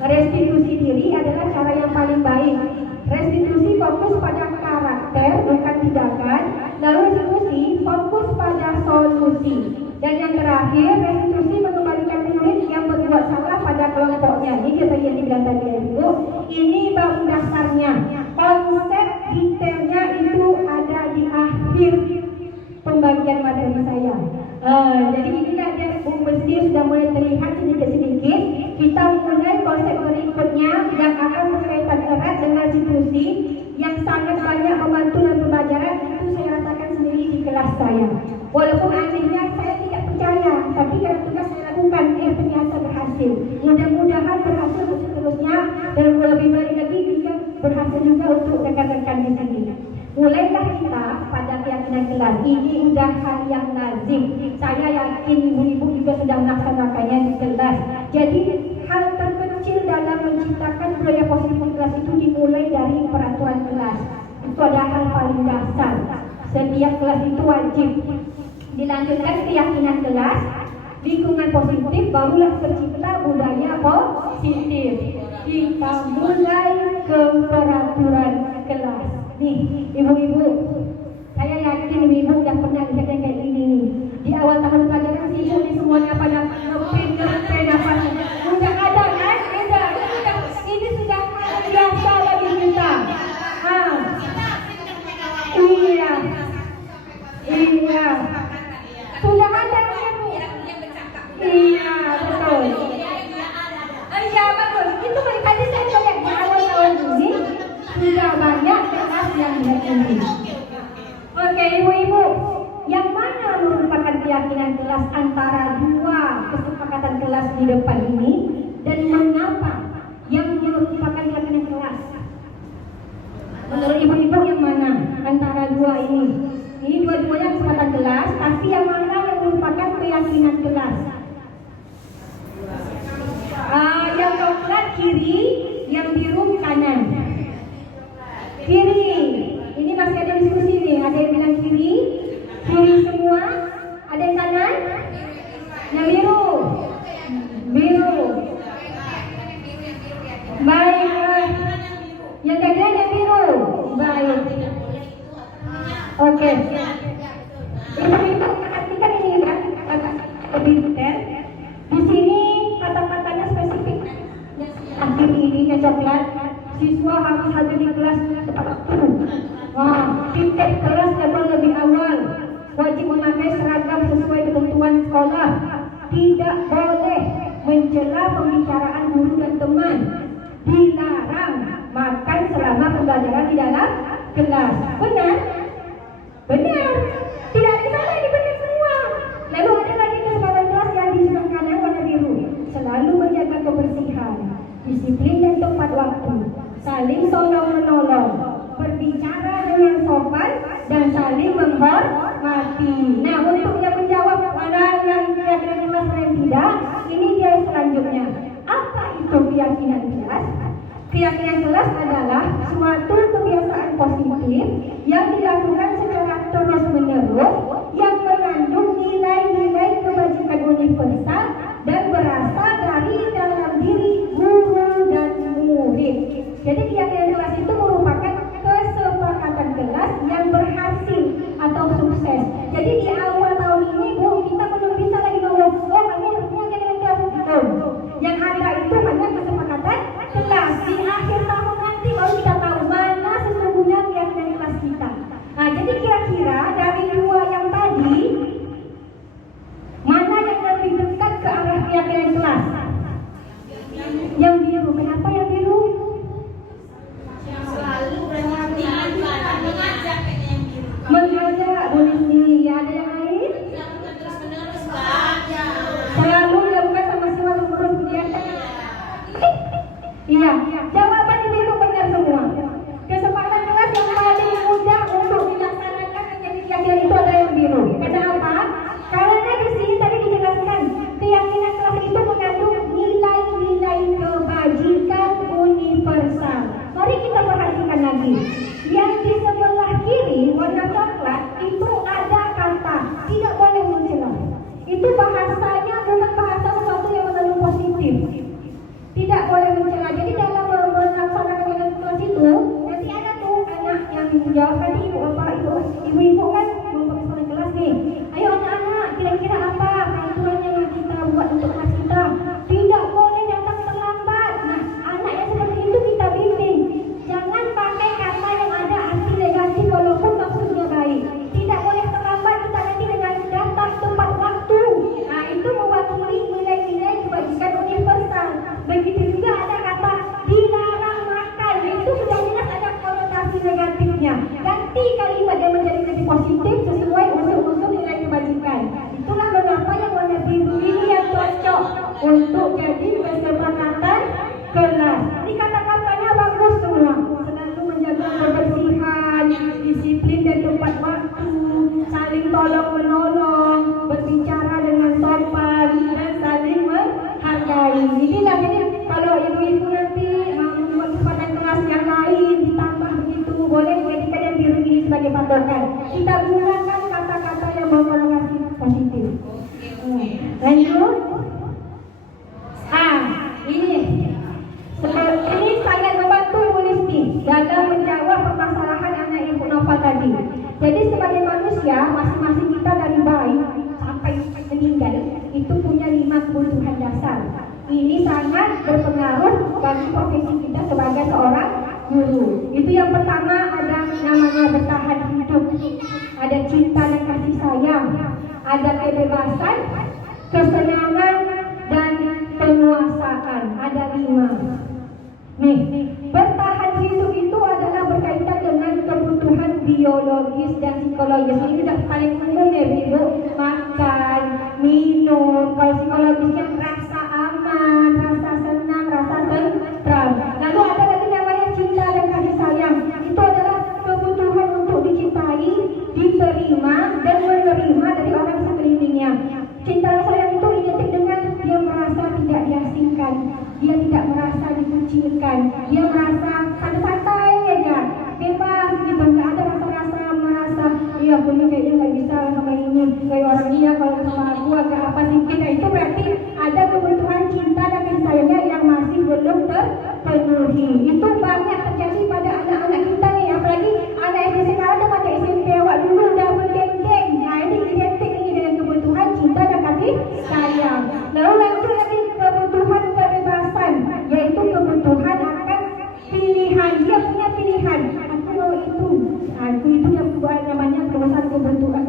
Restitusi diri adalah cara yang paling baik. Restitusi fokus pada karakter bukan tindakan. Lalu restitusi fokus pada solusi. Dan yang terakhir, restitusi mengembalikan murid yang berbuat salah pada kelompoknya. Ini dia tadi yang dibilang tadi ibu. Ini baru dasarnya. Konsep detailnya itu ada di akhir pembagian materi saya. Jadi inilah dia mesti sudah mulai terlihat sedikit-sedikit. Kita mulai konsep berikutnya yang akan berkaitan erat dengan restitusi yang sangat banyak membantu dalam pembelajaran. Itu saya rasakan sendiri di kelas saya. Walaupun anehnya saya tidak percaya, tapi kalau tugas saya lakukan, ternyata berhasil. Mudah-mudahan berhasil untuk seterusnya dan lebih baik lagi jika berhasil juga untuk rekan-rekan di sini. Mulailah kita pada keyakinan kelas ini sudah hal yang lazim. Saya yakin ibu-ibu juga sudah melaksanakannya di kelas. Jadi hal terkecil dalam menciptakan budaya positif kelas itu dimulai dari peraturan kelas. Itu adalah hal paling dasar. Setiap kelas itu wajib. Dilanjutkan keyakinan kelas, lingkungan positif, barulah tercipta budaya positif. Kita mulai ke peraturan kelas. Nih, ibu-ibu, saya yakin ibu-ibu sudah pernah lihat yang kayak ini nih. Di awal tahun pelajaran ibu nih semuanya pada ngeprint apa? Sudah ada kan? Ini sudah biasa bagi kita. Iya. Sudah ada kan Bu? Iya, betul. Iya, bagus. Itu tadi saya lihat di awal tahun ini sudah banyak kelas yang ini. Oke, ibu-ibu, yang mana merupakan keyakinan kelas antara dua kesepakatan kelas di depan ini, dan mengapa yang merupakan keyakinan kelas? Menurut ibu-ibu yang mana antara dua ini? Ini dua-duanya kesepakatan kelas, tapi yang mana yang merupakan keyakinan tidak boleh mencela pembicaraan guru dan teman. Dilarang makan selama pembelajaran di dalam kelas. Benar? Benar. Tidak ada salah, ini benar semua. Lalu ada lagi kesempatan kelas yang di sebelah kanan warna biru. Selalu menjaga kebersihan, disiplin dan tepat waktu, saling tolong menolong, berbicara dengan sopan dan saling menghormati. Nah, untuk yang menjawab mana yang kira-kira kelas dan tidak, ini dia selanjutnya. Apa itu keyakinan kelas? Keyakinan kelas adalah suatu kebiasaan positif yang dilakukan secara terus-menerus yang mengandung nilai-nilai kebajikan universal dan berasal dari dalam diri guru dan murid. Jadi keyakinan kelas itu merupakan kesepakatan kelas yang berhasil atau sukses. Jadi di awal tahun ini Bu, kita belum bisa lagi ngomong, oh kami punya keyakinan kelas itu. Yang ada itu hanya kesepakatan kelas. Di akhir tahun nanti baru kita tahu mana sesungguhnya keyakinan kelas kita. Nah, jadi kira-kira dari dua yang tadi, mana yang lebih dekat ke arah keyakinan kelas? Yang biru. Kenapa yang biru? Selalu perhatian mengajak yang biru. Mengajak, boleh nih. Ada yang lain? Dilakukan terus-menerus, Kak. Selalu dilakukan sama si walaupun dia. Iya, jawaban ini itu benar semua. Kesepakatan kelas yang paling mudah untuk dilaksanakan menjadi keyakinan itu adalah yang biru. Kenapa? Karena di sini tadi dijelaskan keyakinan kelas itu mengandung nilai-nilai kebajikan universal. Mari kita perhatikan lagi. Yang di sebelah kiri warna coklat itu ada kata tidak boleh mencela. Itu bahasanya bukan bahasa sesuatu yang mengandung positif. Tidak boleh mencela. Jadi dalam melaksanakan keyakinan kelas itu nanti ada tuh anak yang jawab tadi ibu-ibu kan mau pakai kelas nih. Ayo anak-anak, kira-kira apa aturan yang kita buat untuk kelas kita? Tidak boleh datang terlambat. Nah, anak yang seperti itu kita bimbing. Jangan pakai kata yang ada arti negatif walaupun maksudnya baik. Tidak boleh terlambat, kita nanti dengan datang tepat waktu. Nah, itu mewakili nilai-nilai kebajikan universal. Begitu juga ada kata dilarang makan. Itu sudah jelas ada konotasi negatifnya. Ganti kalimat yang menjadi lebih positif sesuai unsur-unsur nilai kebajikan. Itulah mengapa yang warna biru ini yang cocok untuk jadi kesepakatan kelas. Ini kata-katanya bagus semua. Selalu menjaga kebersihan, disiplin dan tepat waktu, saling tolong menolong, berbicara dengan sopan dan saling menghargai. Inilah jadi kalau ibu-ibu nanti mau membuat kesempatan kelas yang lain ditambah begitu, boleh jadikan yang biru ini sebagai patokan. Kita gunakan kata-kata yang berkonotasi positif. Lanjut. Ini sangat membantu Bu Listi dalam menjawab permasalahan anak Ibu Nova tadi. Jadi sebagai manusia, masing-masing kita dari bayi sampai meninggal itu punya 5 kebutuhan dasar. Ini sangat berpengaruh bagi profesi kita sebagai seorang guru. Itu yang pertama ada namanya bertahan hidup, ada cinta dan kasih sayang, ada kebebasan, kesenangan dan penguasaan. Ada 5. Nih, bertahan hidup itu adalah berkaitan dengan kebutuhan biologis dan psikologis. Ini sudah paling umum ya Ibu. Makan, minum. Kalau psikologisnya rasa aman, rasa senang, rasa tentram. Lalu ada lagi namanya cinta dan kasih sayang. Itu adalah kebutuhan untuk dicintai, diterima dan menerima dari orang sekelilingnya. Cinta dan sayang itu identik dengan dia merasa tidak diasingkan, dia tidak merasa dikucilkan, dia merasa santai-santai aja, bebas gitu, nggak ada rasa-rasa merasa iya aku ini kayaknya nggak bisa sama ini, kayak orang ini ya kalau sama aku agak apa sedikit. Nah, itu berarti ada kebutuhan cinta dan kasih sayangnya yang masih belum terpenuhi. Itu banyak terjadi pada anak-anak kita nih, apalagi anak SD sekarang udah pada SMP awak dulu udah bergeng-geng. Nah, ini identik ini dengan kebutuhan cinta dan kasih sayang. Lalu lanjut lagi kebutuhan kebebasan, yaitu kebutuhan akan pilihan. Dia punya pilihan, aku mau itu, aku itu yang namanya kebebasan, kebutuhan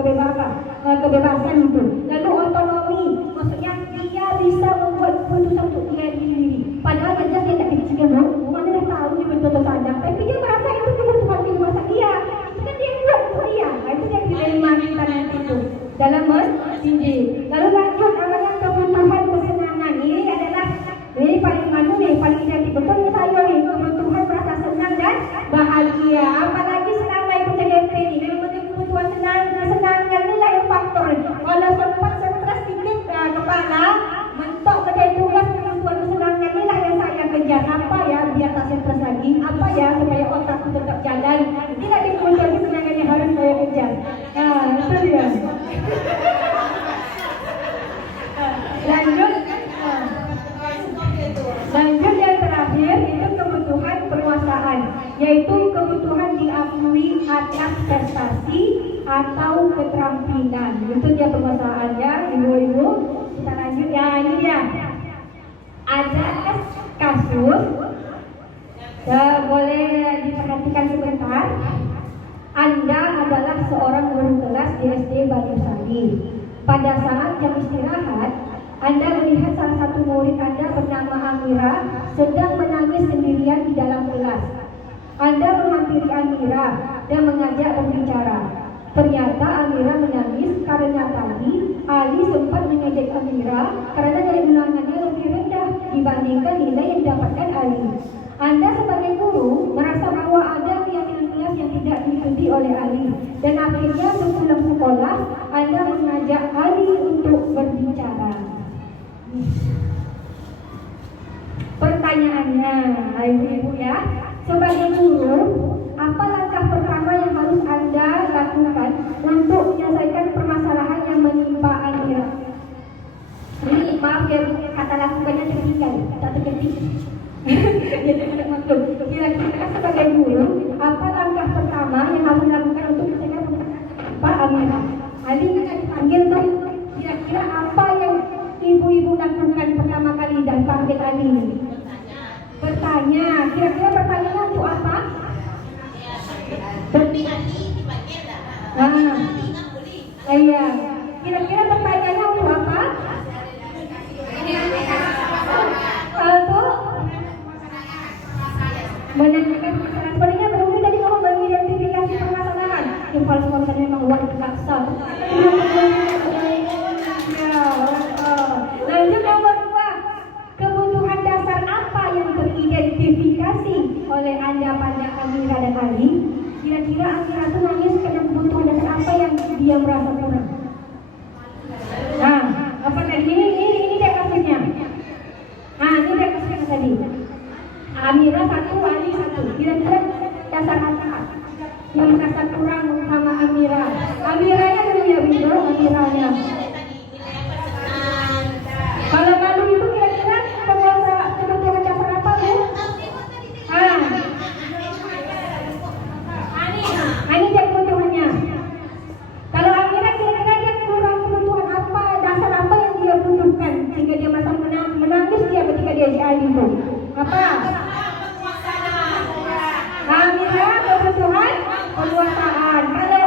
kebebasan itu. Lalu otonomi, maksudnya dia Lalu lanjut apa yang kebutuhan kesenangan. Ini paling paling identik betul nih saya nih, kebutuhan merasa senang dan bahagia. Apalagi selama ikut CGP ini, memang betul kebutuhan kesenangan inilah yang faktor. Kalau sempat stres sedikit kepala, mentok kerja tugas, kebutuhan kesenangan inilah yang saya kejar. Apa ya biar tak stres lagi? Apa ya supaya otakku tetap jalan? Inilah yang kebutuhan kesenangan yang harus saya kejar. Nah, itu dia. Lanjut yang terakhir itu kebutuhan penguasaan, yaitu kebutuhan diakui atas prestasi atau keterampilan. Itu dia penguasaannya, ibu-ibu. Kita lanjut ya, ini dia. Ada kasus, boleh diperhatikan sebentar. Anda adalah seorang guru kelas di SD Batu Sari. Pada saat jam istirahat, Anda melihat salah satu murid Anda bernama Amira sedang menangis sendirian di dalam kelas. Anda menghampiri Amira dan mengajak berbicara. Ternyata Amira menangis karena tadi Ali sempat mengejek Amira karena nilai ulangannya lebih rendah dibandingkan nilai yang didapatkan Ali. Anda sebagai guru merasa bahwa ada keyakinan kelas yang tidak diikuti oleh Ali, dan akhirnya sepulang sekolah Anda mengajak Ali untuk berbicara. Pertanyaannya, ibu-ibu ya, sebagai guru, apa langkah pertama yang harus Anda lakukan untuk menyelesaikan permasalahan yang menimpa Amira? Ini maaf ya, kata lakukannya tertinggal, tak terketik. Jadi tidak maklum. Kira-kira sebagai guru, apa langkah pertama yang harus dilakukan untuk menyelesaikan Pak Amira? Ali kan dipanggil tuh. Kira-kira apa yang ibu-ibu lakukan pertama kali dan panggil Ali? Bertanya. Kira-kira pertanyaannya untuk apa? Iya. Kira-kira pertanyaannya untuk apa? Untuk menanyakan permasalahan. Sebenarnya berhubung tadi mau mengidentifikasi permasalahan. Yang paling konsen memang luar biasa. Lanjut nomor 2. Kebutuhan dasar apa yang teridentifikasi oleh Anda pada Amira dan Ali? Kira-kira Amira itu nangis karena kebutuhan dasar apa yang dia merasa kurang? Nah, apa tadi? Ini dia kasusnya. Nah, ini dia kasusnya tadi. Amira 1, Ali 1. Kira-kira dasar apa yang merasa kurang sama Amira? Amiranya dulu ya, Bindo. Amiranya. Kalau malu itu kira-kira kebutuhan dasar apa, Bu? Ini dia kebutuhannya. Kalau Amira kira-kira dia kurang kebutuhan apa, dasar apa yang dia butuhkan sehingga dia merasa menangis dia ketika dia di Ali itu? Apa? Amira kebutuhan penguasaan. Kalau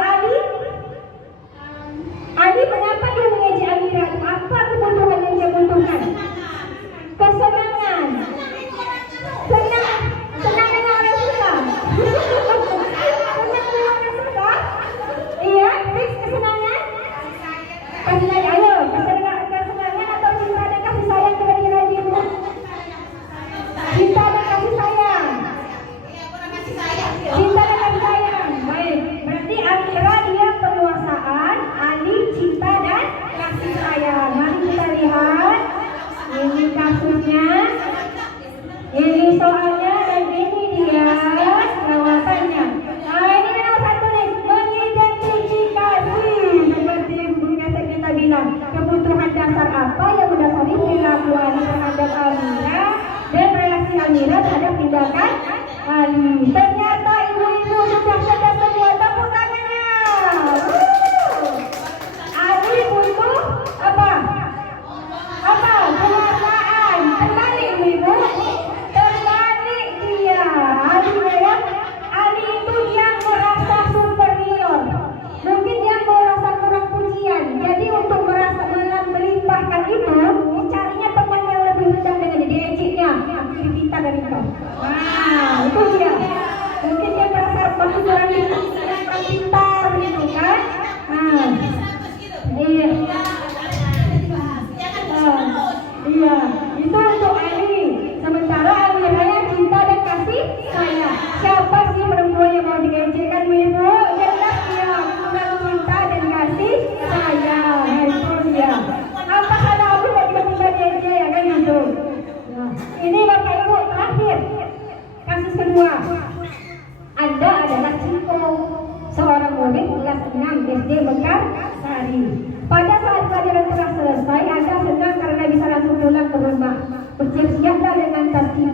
Ali mengapa dia mengejek Amira? Apa kebutuhan yang dia butuhkan? Kesenangan. Senang dengan orang suka. Senang dengan orang suka. Iya, fix kesenangan. Kasih sayang, ayo. Kesenangan atau cinta dan kasih sayang kira-kira ibu? Cinta dan kasih sayang. Cinta dan kasih sayang. Baik, berarti Amira dia penguasaan, Ali cinta dan kasih sayang. Mari kita lihat. Ini kasusnya, ini soalnya, dan ini dia jawabannya. Nah, ini nomor 1 nih, mengidentifikasi seperti biasa kita bilang kebutuhan dasar apa yang mendasari perilaku Ali terhadap Amira dan reaksi Amira terhadap tindakan Ali. Ternyata ibu-ibu sudah sedang semua, tepuk tangannya. Ali butuh apa? Penguasaan. Terbalik ibu. Terbalik dia. Ali itu yang merasa superior. Mungkin dia merasa kurang pujian. Jadi untuk merasa melimpahkan itu, carinya teman yang lebih rendah dengan dia, ejeknya lebih pintar dari kau. Nah, itu dia. Mungkin dia merasa kurang pintar gitu kan. Nah, iya.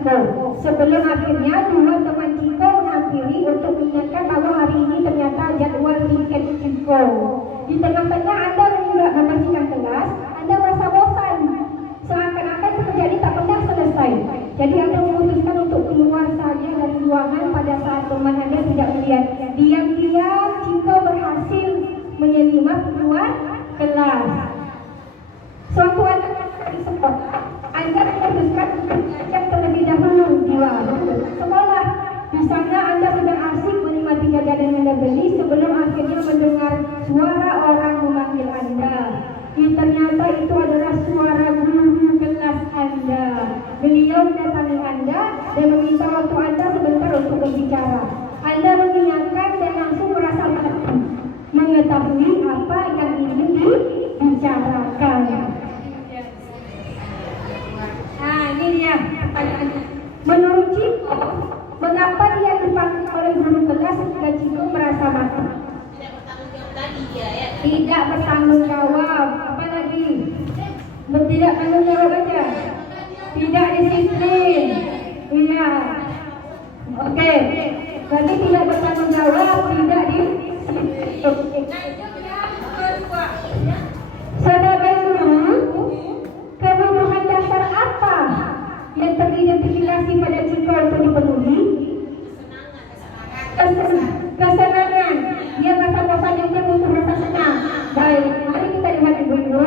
Ciko. Sebelum akhirnya dua teman Ciko menghampiri untuk mengingatkan bahwa hari ini ternyata jadwal tiket Ciko. Di tengah-tengah Anda juga membersihkan kelas, Anda merasa bosan. Seakan-akan pekerjaan ini tak pernah selesai. Jadi Anda memutuskan untuk keluar saja dari ruangan pada saat teman Anda tidak melihat. Diam-diam Ciko berhasil menyelimap keluar kelas. Suatu Anda disebut, Anda memutuskan untuk belajar terlebih dahulu di sekolah. Di sana Anda sedang asik menikmati jajanan yang Anda beli sebelum akhirnya mendengar suara orang memanggil Anda. Ternyata itu adalah suara guru kelas Anda. Beliau mendatangi Anda dan meminta waktu Anda sebentar untuk berbicara. Anda mengingatkan dan langsung merasa takut mengetahui apa yang ingin dibicarakan. Nah, ini dia pertanyaannya. Menurut Ciko, mengapa dia dipanggil oleh guru kelas ketika Ciko merasa malu? Tidak bertanggung jawab. Apa lagi? Tidak bertanggung jawab aja. Tidak disiplin. Iya. Oke. Berarti tidak bertanggung jawab, tidak disiplin. Sebagai guru, kebutuhan dasar apa yang teridentifikasi pada Ciko untuk dipenuhi? Kesenangan. Dia merasa bosan, dia butuh rasa senang. Baik, mari kita lihat ibu-ibu.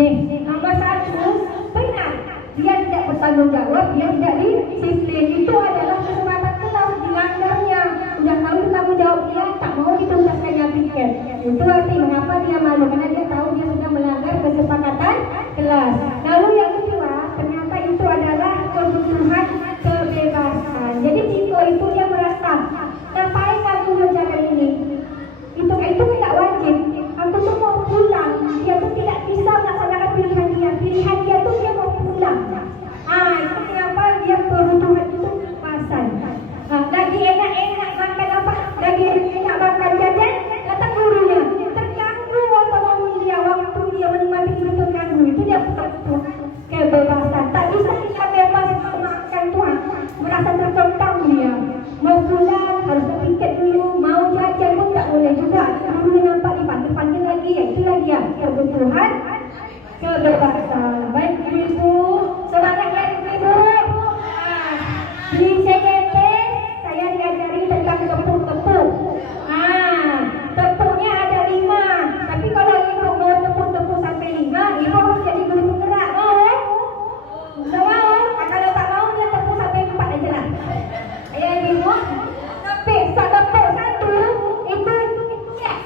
Nih, nomor 1, benar. Dia tidak bertanggung jawab, dia tidak disiplin. Itu adalah kesempatan kelas dilanggarnya. Sudah tahu tanggung jawab dia, tak mau dituntaskannya tiket. Itu arti mengapa dia malu, karena dia tahu dia sudah melanggar kesepakatan kelas. Lalu yang kedua, ternyata itu adalah kebutuhan kebebasan. Jadi Ciko itu dia merasa, ngapain kamu menjaga ini? Itu tidak wajib. Aku tuh mau pulang. Dia tuh tidak bisa melaksanakan pilihan dia. Pilihan dia tuh dia mau pulang. Itu kenapa dia kebutuhan itu kebebasan. Lagi enak-enak makan apa? Lagi enak makan jajan, kata gurunya. Terganggu otonomi dia, waktu dia menikmati itu terganggu. Itu dia butuh kebebasan. Tak bisa dia bebas makan tuan. Merasa terkekang dia. Mau pulang harus berpikir dulu, mau jajan pun tak boleh juga. Gurunya nampak dipanggil lagi, ya itulah dia kebutuhan kebebasan. Baik ibu, semangat ya ibu. Di CDP saya diajari tentang tepuk-tepuk. Tepuknya ada 5. Tapi kalau ibu mau tepuk-tepuk sampai 5, ibu harus jadi guru penggerak. Mau? Nggak mau? Kalau tak mau dia tepuk sampai 4 aja lah. Ya ibu, tapi tepuk 1 itu yes.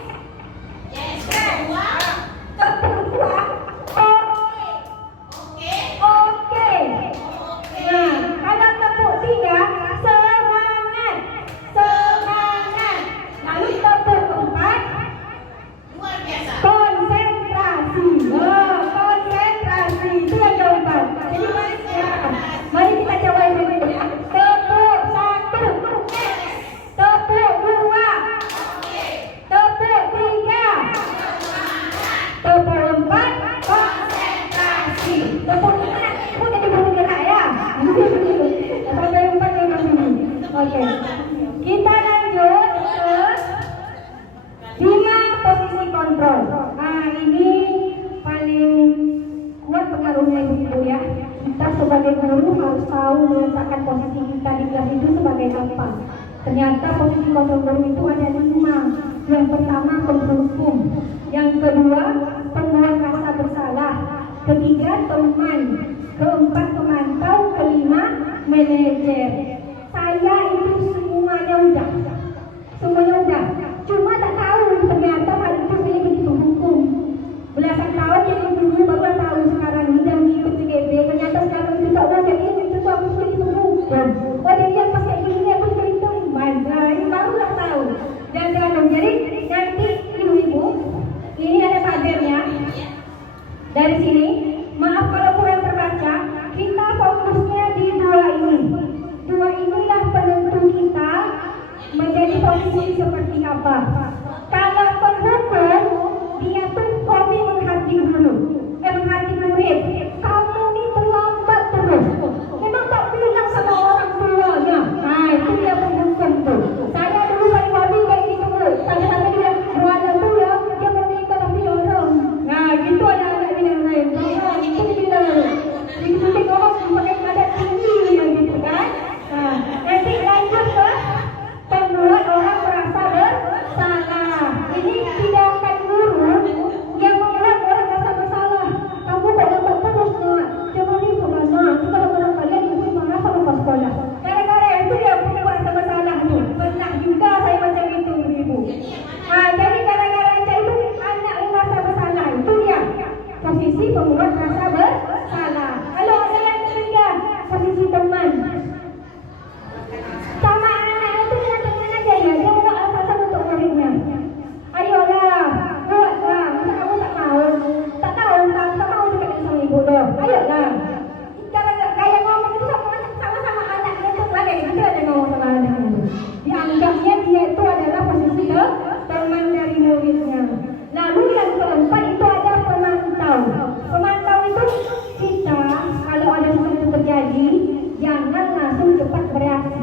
Tepuk 2 oke. Nah, kalau tepuk 3 semangat. Lalu tepuk 4 konsentrasi. Konsentrasi itu yang keempat. Jadi mari kita coba dulu ya. Tepuk 1, tepuk 2, tepuk 3, tepuk 4, konsentrasi. Tepuk 5, ibu jadi guru gerak ya. Sampai 4 memang dulu. Oke. Kita lanjut ke 5 posisi kontrol. Ini paling kuat pengaruhnya ibu ya. Kita sebagai guru harus tahu meletakkan posisi kita di kelas itu sebagai apa. Ternyata posisi kontrol guru itu ada 5. Yang pertama penghukum, yang kedua pembuat rasa bersalah, ketiga teman, keempat pemantau, kelima manajer. Saya itu semuanya udah. Cuma tak tahu ternyata hal itu saya begitu hukum. Belasan tahun jadi guru baru tahu sekarang ini dan ikut CGB. Ternyata sekarang itu tak boleh jadi itu aku sudah hukum. Oh jadi pas kayak gini aku sudah itu ini barulah tahu. Dan jadi nanti ibu-ibu ini ada pagernya. Dari sini, maaf kalau kurang terbaca, kita fokusnya di 2 ini. 2 inilah penentu kita menjadi posisi seperti apa. Kalau penghukum, dia tuh hobi menghardik murid. Kamu ini terlambat terus. posisi pembuat rasa bersalah. Kalau ada yang ketiga, posisi teman. Sama anak itu dengan teman aja ya, dia mau alasan untuk muridnya. Ayolah, buatlah. Masa kamu tak mau? Tak tahu, tak mau dekat sama ibu loh. Ayolah. Cara gaya ngomong itu sama anaknya itu lagi kita ada ngomong sama anaknya itu. Dianggapnya dia itu adalah posisi teman dari muridnya. Lalu yang keempat itu ada pemantau. Pemantau itu kita kalau ada sesuatu terjadi jangan langsung cepat bereaksi.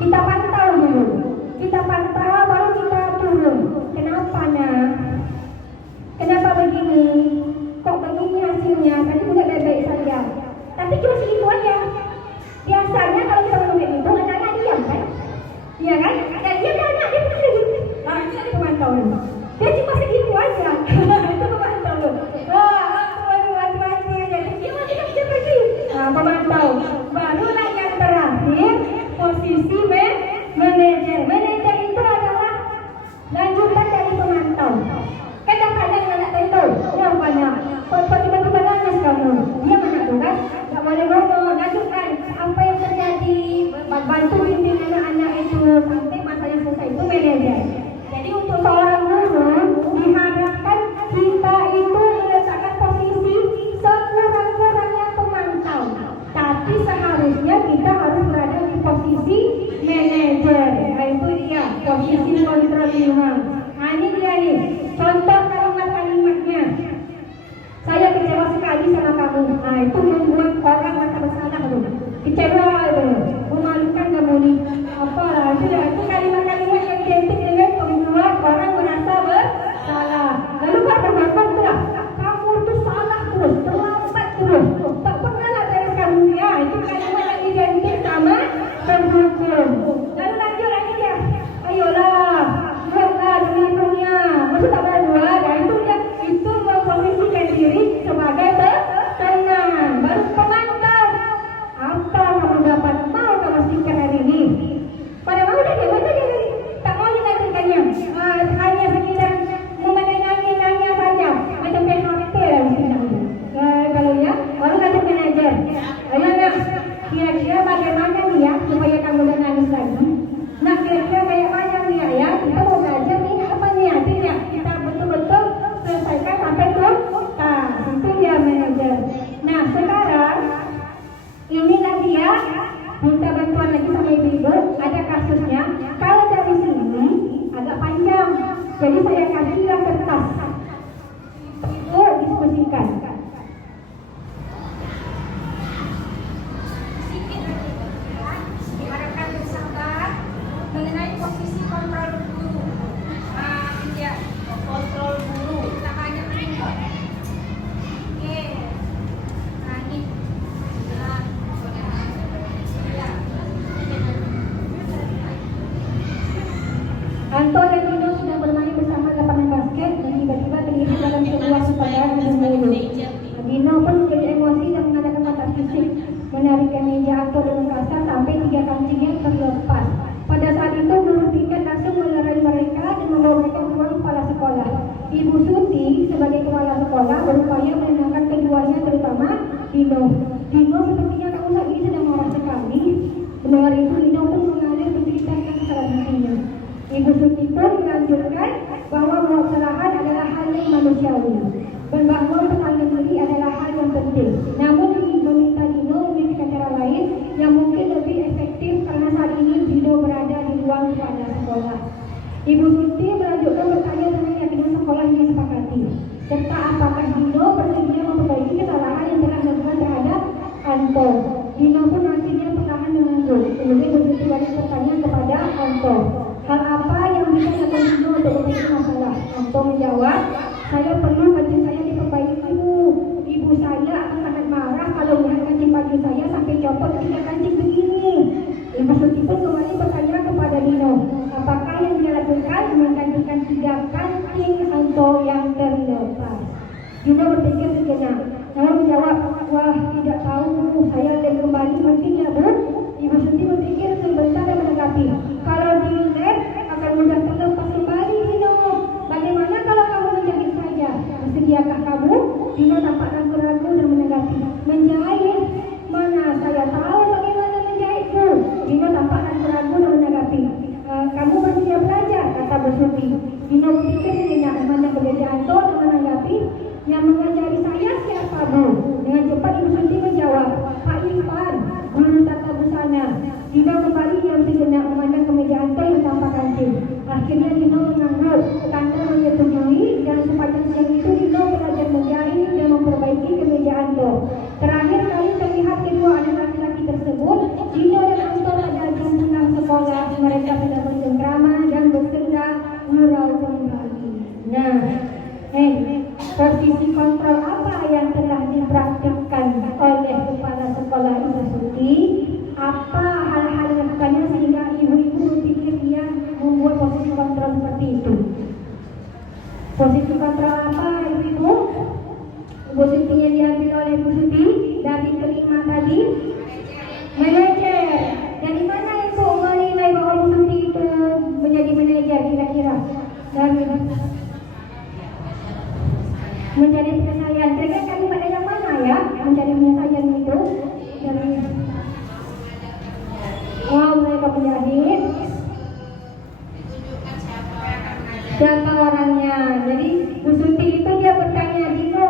Kita pantau dulu. Kita pantau baru kita turun. Kenapa nak? Kenapa begini? Kok begini hasilnya? Tadi juga baik-baik saja. Tapi cuma segitu aja. Biasanya kalau kita ngomong itu anak-anak diam kan? Iya kan? Dan dia anak dia pun ada. Nah itu ada pemantau dulu. Dia cuma segitu aja. Itu pemantau dulu. Wah, mati aja. Dia masih tak bisa pergi. Nah, pemantau. Barulah yang terakhir posisi manajer. Manajer itu adalah lanjutan dari pemantau. Kadang-kadang anak tahu. Ya mana? Tiba-tiba nangis kamu. Dia mana tuh kan? Tak boleh ngomong. Lanjutkan apa yang terjadi. Bantu bimbing anak-anak itu sampai masa yang selesai itu manajer. Jadi untuk seorang guru diharapkan kita itu meletakkan posisi sekurang-kurangnya pemantau. Tapi seharusnya kita harus berada di posisi manajer. Nah, itu dia posisi kontrol lingkungan. Nah ini dia nih contoh kalimat-kalimatnya. Saya kecewa sekali sama kamu. Nah itu membuat orang merasa bersalah tuh. Kecewa itu, memalukan kamu nih. Apalah itu kalimat-kalimat yang identik dengan membuat orang merasa bersalah. Lalu kata-kata itulah kamu tuh salah terus, terlambat terus, tak pernah lah beres kamu ya. Itu kalimat yang identik sama penghukum. Lalu lanjut lagi dia, ayolah, buatlah demi dunia. Maksud tak boleh buat, dan itu memposisikan diri sebagai tenang. Baru pemantau. Apa kamu dapat? Mau kamu stiker hari ini? Pada mau dah dia, mana dia? Tak mau dilanjutkannya. Hanya sekedar menanya saja. Macam PHP lah mungkin. Kalau ya, baru lanjut manajer. Ayo nak, kira-kira bagaimana nih ya supaya kamu dah nangis lagi? Nak kira-kira kayak mana nih ya? Kita mau belajar nih apa nih artinya? Kita betul-betul selesaikan sampai tuntas. Itu dia manajer. Nah sekarang inilah dia minta bantuan lagi sama ibu-ibu. Ada kasusnya. Kalau dari sini agak panjang, jadi saya kasihlah kertas. Ibu diskusikan. Diharapkan bersabar mengenai posisi kontrol guru. Ya, kontrol guru. Tak banyak juga. Oke. Nah, ini. Anto dan Dino sudah bermain bersama lapangan basket dan tiba-tiba terlihat dalam sebuah sepadan bermulu. Dino pun menjadi emosi dan mengadakan kontak fisik, menarikkan meja Anto dengan kasar sampai 3 kancingnya terlepas. Pada saat itu guru piket langsung melerai mereka dan membawa mereka ke ruang kepala sekolah. Ibu Suti sebagai kepala sekolah berupaya menenangkan keduanya, terutama Dino. Dino sepertinya kamu saat ini sedang marah sekali. Mendengar itu Dino pun mengalir menceritakan kesalahan hatinya. Ibu Suti pun melanjutkan bahwa membuat kesalahan adalah hal yang manusiawi dan bahwa bertanggung diri adalah hal yang penting. Namun Ibu meminta Dino memiliki cara lain yang mungkin lebih efektif karena saat ini Dino berada di ruang kepala sekolah. Ibu Suti melanjutkan bertanya tentang keyakinan sekolah yang disepakati serta apakah Dino bersedia memperbaiki kesalahan yang telah dilakukan terhadap Anto. Dino pun akhirnya perlahan mengangguk. Kemudian Ibu Suti balik bertanya kepada Anto, hal apa yang bisa dilakukan Dino untuk memperbaiki masalah? Anto menjawab, saya perlu kancing saya diperbaiki Bu. Ibu saya akan sangat marah kalau melihat kancing baju saya sampai copot 3 kancing begini. Ibu Suti pun kembali bertanya kepada Dino, apakah yang dia lakukan menggantikan 3 kancing Anto yang terlepas. Dino berpikir sejenak, namun menjawab, wah tidak tahu Bu, saya akan kembali mungkin ya Bu. Ibu Suti berpikir sebentar dan menanggapi, kalau dilihat akan mudah terlepas kembali Dino. Bagaimana kalau kamu menjahit saja? Bersediakah kamu? Dino tampak ragu-ragu dan menanggapi, menjahit? Mana saya tahu bagaimana menjahit, Bu. Dino tampak ragu-ragu dan menanggapi, kamu masih siap belajar, kata Bu Surti. Dino berpikir sejenak, memandang bekerja Anto dan menanggapi, yang mengajari saya siapa, Bu? Dengan cepat Ibu Surti menjawab, Pak Irfan, guru tata busana. Dino kembali diam sejenak memandang kemeja Anto yang tampak kancing. Akhirnya Dino mengangguk, tanda menyetujui, dan sepanjang siang itu Dino belajar menjahit dan memperbaiki kemeja Anto. Terakhir kali terlihat kedua anak laki-laki tersebut, Dino dan Anto pada jam pulang sekolah. Mereka sudah bercengkrama dan bersenda gurau kembali. Nah, posisi kontrol apa yang telah dipraktikkan oleh kepala sekolah Ibu Surti? Apa hal-hal yang dilakukannya sehingga ibu-ibu berpikir dia membuat posisi kontrol seperti itu? Posisi kontrol apa, ibu-ibu? Posisinya diambil oleh Ibu Surti dari kelima tadi. Manajer. Dari mana ibu menilai bahwa Ibu Surti itu menjadi manajer kira-kira? Dari mencari penyelesaian. Kira-kira kalimat yang mana ya? Mencari penyelesaian itu dari mereka penjahit. Siapa orangnya? Jadi Bu Surti itu dia bertanya, Dino,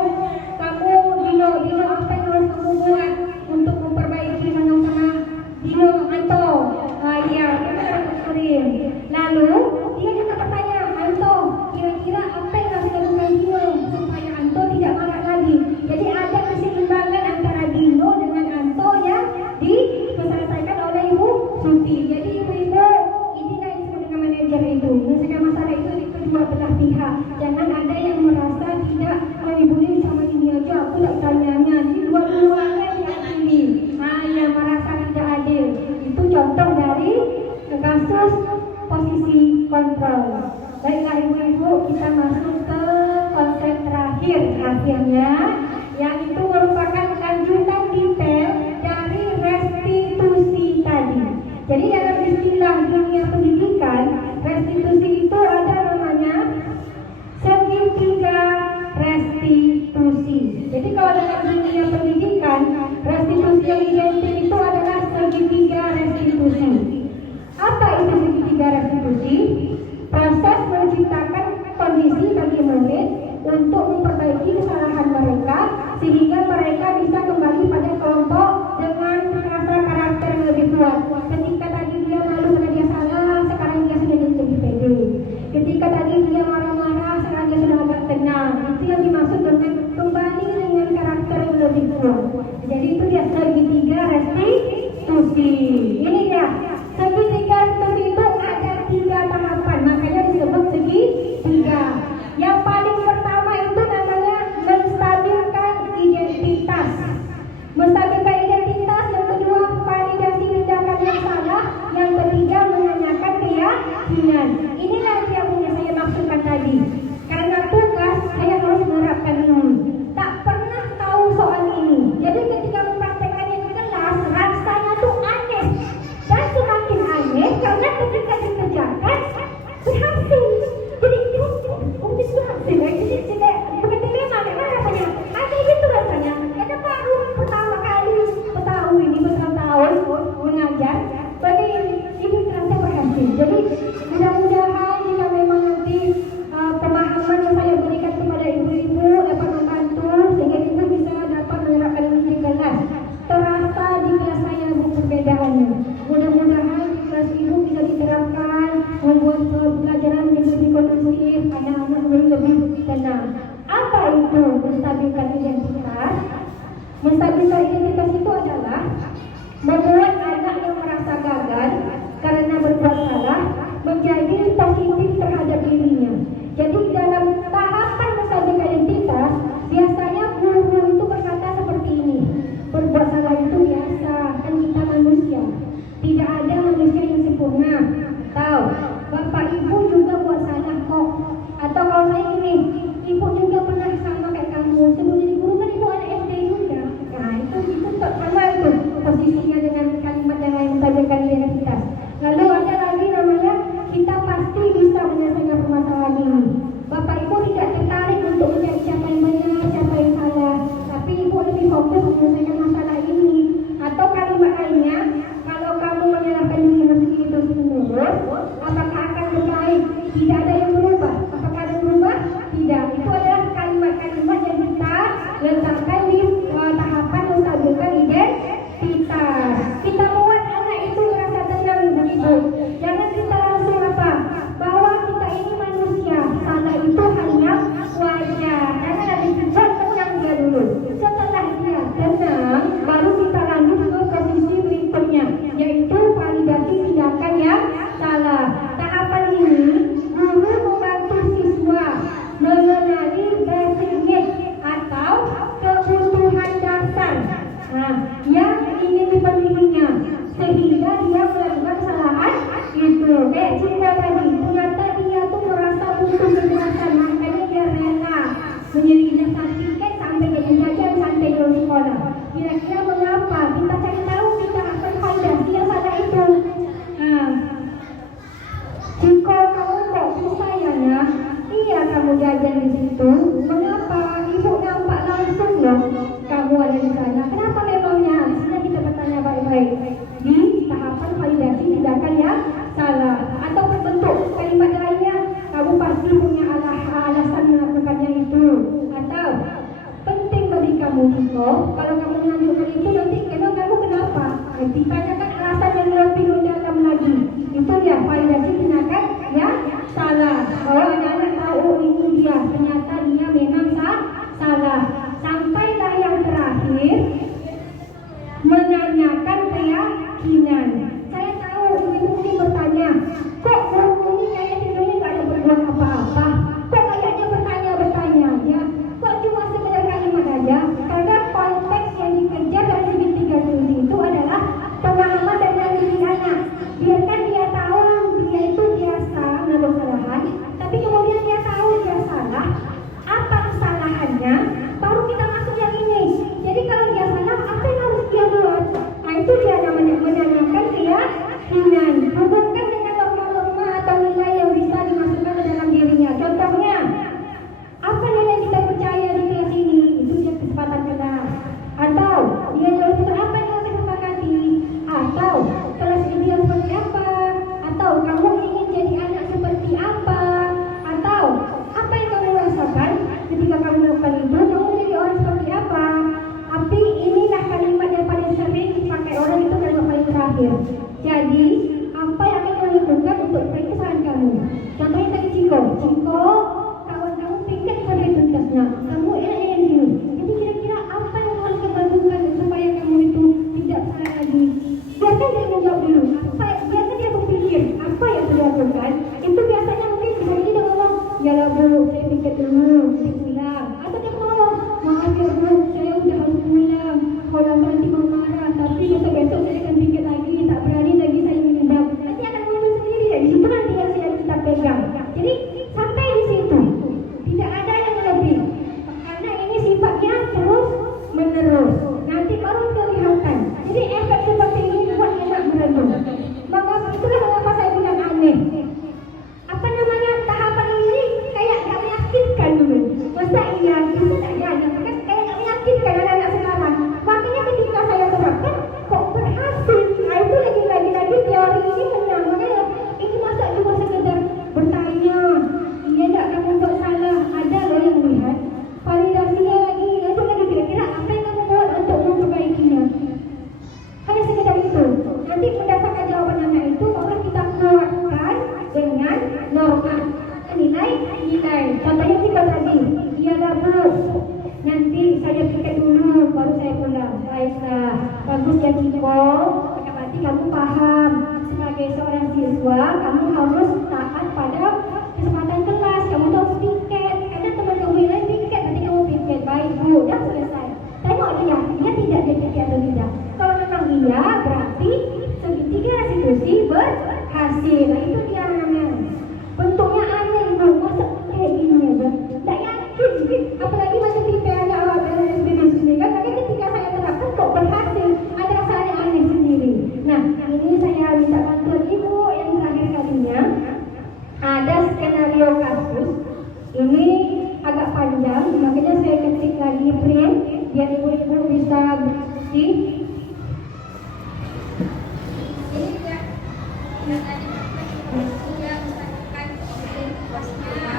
Dino apa yang harus kamu buat untuk memperbaiki sama Dino Anto? Iya, kita harus kirim. Lalu dia juga bertanya, Anto, kira-kira apa yang harus dilakukan Dino supaya Anto tidak marah lagi? Jadi ada keseimbangan antara Dino dengan Anto yang diselesaikan oleh Ibu Surti. Jadi ibu-ibu, inilah yang disebut dengan manajer itu. Menyelesaikan masalah itu di kedua belah pihak. Jangan ada yang merasa tidak, ibu ini sama ini aja, aku tak tanyanya. Jadi dua-duanya diadili. Yang merasa tidak adil. Itu contoh dari kasus posisi kontrol. Baiklah ibu-ibu, kita masuk ke konsep terakhir akhirnya, yang itu merupakan lanjutan detail dari restitusi tadi. Jadi dalam istilah dunia pendidikan, restitusi itu ada namanya segitiga restitusi. Jadi kalau dalam dunia pendidikan, restitusi yang identik itu adalah segitiga restitusi. Apa itu segitiga restitusi? Proses menciptakan kondisi bagi murid untuk memperbaiki kesalahan mereka sehingga mereka bisa kembali pada kelompok dengan rasa karakter yang lebih kuat. Ketika tadi dia malu karena dia salah, sekarang dia sudah jadi lebih pede. Ketika tadi dia marah-marah, sekarang dia sudah agak tenang. Itu yang dimaksud dengan kembali dengan karakter yang lebih kuat. Jadi itu dia segitiga restitusi. Ini dia segitiga restitusi itu ada 3 tahapan, makanya disebut segitiga. Yang paling pertama itu namanya menstabilkan identitas. Menstabilkan identitas, yang kedua validasi tindakan yang salah, yang ketiga menanyakan keyakinan. Inilah yang saya maksudkan tadi. Karena tugas saya harus menerapkan ini. Tak pernah tahu soal ini. Jadi ketika mempraktekannya di kelas, rasanya tuh aneh. Dan semakin aneh karena ketika dikerjakan berhasil. Jadi mungkin berhasil. Jadi tidak bukan terima, karena rasanya aneh gitu rasanya. Karena baru pertama kali tahu ini bertahun-tahun mengajar, bagi ibu terasa berhasil. Jadi mudah-mudahan jika memang nanti pemahaman yang saya berikan kepada ibu-ibu dapat membantu sehingga ibu bisa dapat menerapkan ini di kelas. Terasa di kelas saya perbedaannya. Mudah-mudahan di kelas ibu bisa diterapkan, membuat pelajaran menjadi lebih kondusif, anak-anak lebih tenang. Apa itu menstabilkan identitas? Menstabilkan identitas itu adalah membuat anak yang merasa gagal karena berbuat salah menjadi positif terhadap dirinya. Jadi dalam tahapan menstabilkan identitas, biasanya guru itu berkata seperti ini, berbuat salah itu biasa, kan kita manusia, tidak ada manusia yang sempurna. Tahu, bapak ibu juga buat salah kok. Atau kalau saya ini, ibu juga pernah sama kayak kamu, sebelum jadi guru kan ibu anak SD juga. Nah itu sama itu posisinya dengan kalian menyelesaikan masalah ini. Atau kalimat lainnya, kalau kamu menyalahkan diri meski terus menerus, apakah akan berbaik? Tidak ada yang berubah. Apakah ada yang berubah? Tidak. Itu adalah kalimat-kalimat yang kita letakkan di tahapan menstabilkan identitas. Kita buat anak itu merasa tenang begitu. Jangan kita langsung apa? Bahwa kita ini manusia. Salah itu hal yang wajar. Jangan ada kita tenang dia dulu. Setelah dia tenang, baru kita lanjut ke posisi berikutnya, yaitu validasi tindakan yang salah. Tahapan ini guru membantu siswa mengenali basic needs atau kebutuhan dasar yang ingin dimilikinya sehingga dia melakukan kesalahan itu. Kayak cerita tadi, ternyata dia tuh merasa butuh kejelasan, makanya dia rela menyelinap tiket sampai jadi jajan sampai ke sekolah. Kira-kira mengapa? Kita cari tahu, kita akan validasi yang salah itu. Jika kamu kok susah ya nak, iya kamu jajan di situ. Mengapa? Ibu nampak langsung loh kamu ada di sana. Kenapa memangnya? Harusnya kita bertanya baik-baik di tahapan validasi tindakan yang salah. Atau berbentuk kalimat lainnya, kamu pasti punya alasan melakukannya itu. Atau penting bagi kamu Ciko, kalau kamu melanjutkan itu nanti memang kamu kenapa? Ditanyakan alasan yang lebih mendalam lagi. Itu ya validasi tindakan yang salah. Kalau anak-anak tahu ini dia, ternyata dia memang salah. Sampailah yang terakhir, menanyakan keyakinan. Saya tahu ibu mungkin bertanya, kok guru ini kayak tidurnya gak ada berbuat apa-apa? Kok kayaknya bertanya aja? Kok cuma sekedar kalimat aja? Karena konteks yang dikejar dari segitiga kunci itu adalah pemahaman dari diri anak. Biarkan dia tahu dia itu biasa melakukan kesalahan, tapi kemudian dia tahu dia salah. Apa kesalahannya? Baru kita masuk yang ini. Jadi kalau dia salah, apa yang harus dia buat? Nah itu dia namanya menanyakan keyakinan. Hubungkan dengan norma-norma atau nilai yang bisa dimasukkan ke dalam dirinya. Contohnya, apa nilai kita percaya di kelas ini? Itu dia kesempatan kelas. Atau dia itu apa yang kita sepakati? Atau kelas ini yang seperti apa? Atau kamu ingin jadi anak seperti apa? Atau apa yang kamu rasakan ketika kamu melakukan itu? Kamu jadi orang seperti apa? Tapi inilah kalimat yang paling sering dipakai orang itu kalimat paling terakhir. Jadi apa yang akan kamu lakukan untuk kesalahan kamu? Contohnya tadi Ciko, kawan kamu piket sampai tuntas. Nah, kamu yang gini. Jadi kira-kira apa yang harus kamu lakukan supaya kamu itu tidak salah lagi? Biarkan dia menjawab dulu. Biarkan dia berpikir apa yang sudah lakukan. Itu biasanya mungkin bisa jadi dia ngomong, ya lah bu, saya pikir dulu, saya pulang. Atau dia ngomong, maaf ya bu, saya udah harus pulang. Kalau nanti mau marah, tapi besok saya akan pikir lagi, tak berani lagi saya menyebab. Nanti akan muncul sendiri ya. Di situ nanti yang kita pegang. Jadi sampai di situ tidak ada yang lebih. Karena ini sifatnya terus menerus. Nanti baru kelihatan. Jadi efek seperti ini buat anak merenung. Maka itulah mengapa saya bilang aneh. Apa namanya tahapan ini kayak gak meyakinkan dulu. Masa iya bisa tak ya? Kan kayak gak meyakinkan anak-anak sekarang. Makanya ketika saya terapkan kok berhasil. Nah itu lagi teori ini menang. Makanya ini masa cuma sekedar bertanya. Iya tak kamu buat salah? Ada loh yang melihat. Validasinya lagi. Itu lagi kira-kira apa yang kamu buat untuk memperbaikinya. Hanya sekedar itu. Nanti mendapatkan jawaban anak itu baru kita kuatkan dengan norma nilai. Contohnya jika tadi, iya dah bu, nanti saya pikir dulu baru saya pulang. Baiklah, bagus ya Ciko. Berarti kamu paham sebagai seorang siswa kamu harus taat pada kesempatan kelas. Kamu harus piket. Karena teman kamu yang lain piket, nanti kamu piket. Baik bu, dah selesai. Tengok dia tidak jadi atau tidak. Kalau memang iya, berarti segitiga restitusi berhasil. Nah itu dia namanya. Bentuknya aneh bu, masa kayak gini aja. Tak yakin, apalagi macam tipe anak awak dari SBB sendiri kan. Tapi ketika saya terapkan kok berhasil, ada rasanya aneh sendiri. Nah ini saya minta bantuan ibu yang terakhir kalinya. Ada skenario kasus. Ini agak panjang, makanya saya ketik lagi print biar ibu-ibu bisa kasih. Ini juga yang tadi dia mengatakan puasnya.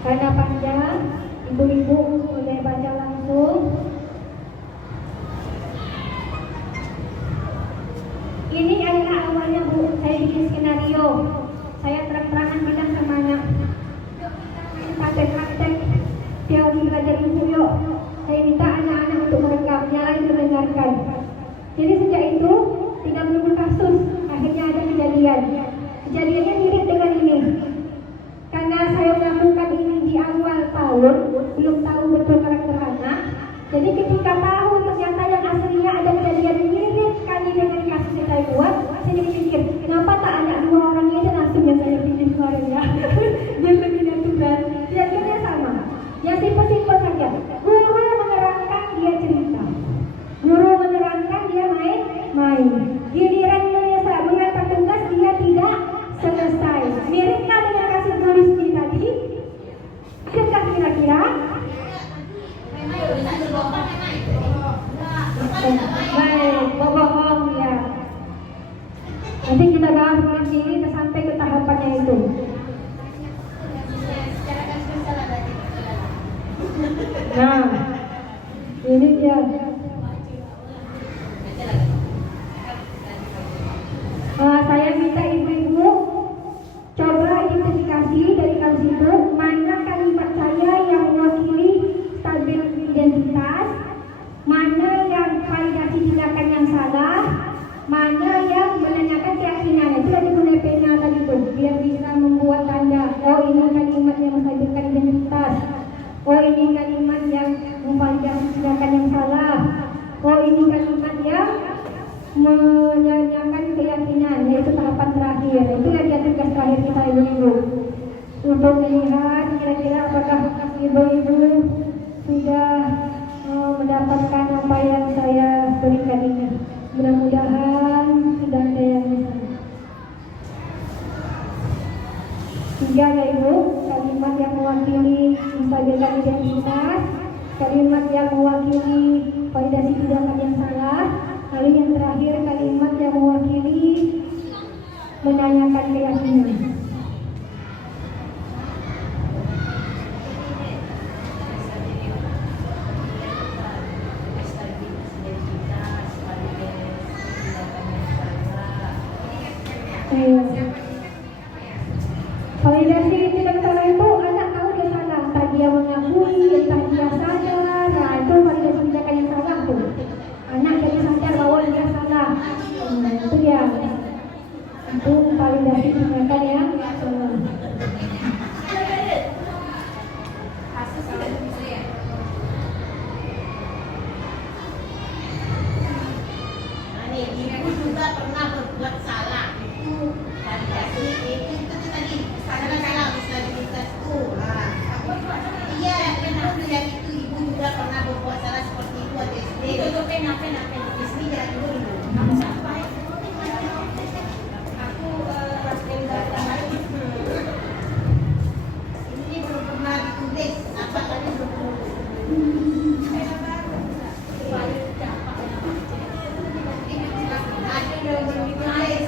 Karena panjang, ibu-ibu boleh baca langsung. Ini adalah awalnya Bu, saya bikin skenario. Saya terang-terangan bilang sama anak, praktek teori belajar ibu yuk. Saya minta anak-anak untuk merekam, yang lain mendengarkan. Jadi sejak itu 30 kasus akhirnya ada kejadian. Kejadiannya mirip dengan ini. Karena saya melakukan ini di awal tahun, belum tahu betul karakter anak. Jadi ketika tahu ternyata yang aslinya ada kejadian mirip sekali dengan kasus yang saya buat, saya jadi pikir, kenapa tak anak dua orang ini langsung yang saya pilih kemarin ya? Yang lebih natural, kira-kira sama. Yang simpel-simpel saja. Guru menerangkan dia cerita, guru menerangkan dia main. Giliran mengantar tugas dia tidak selesai. Miripkah dengan kasus tulis tadi? Adakah kira-kira? Baik, bohong ya. Nanti kita bahas lagi sampai ke tahapannya itu. Nah, ini dia. Saya minta ibu-ibu coba identifikasi dari kamus itu mana kalimat saya yang mewakili stabil identitas, mana yang validasi tindakan yang salah, mana yang menanyakan keyakinan. Itu lagi guna pena tadi tuh, biar bisa membuat tanda. Oh ini kalimat yang menstabilkan identitas. Oh ini kalimat yang memvalidasi tindakan yang salah. Oh ini kalimat yang menanyakan keyakinan, yaitu tahapan terakhir. Itu yang tugas terakhir kita ibu-ibu, untuk melihat kira-kira apakah ibu-ibu sudah mendapatkan apa yang saya berikan ini. Mudah-mudahan sudah ada yang bisa. 3 ya ibu, kalimat yang mewakili menstabilkan identitas, kalimat yang mewakili validasi tindakan yang salah, lalu yang terakhir kalimat yang mewakili menanyakan keyakinan. Validasi tindakan salah itu anak tahu dia salah, entah dia mengakui, entah dia sadar. Nah itu validasi tindakan yang salah tuh. Anak jadi sadar bahwa dia salah. Itu dia. Itu validasi tindakan yang salah. Ibu juga pernah berbuat salah. Itu validasi itu tadi salah disabilitas itu. Iya, benar lihat itu ibu juga pernah berbuat salah seperti itu ada SD. Itu pena SD ya dulu. Ini belum pernah ditulis. Apa tadi belum? Ada yang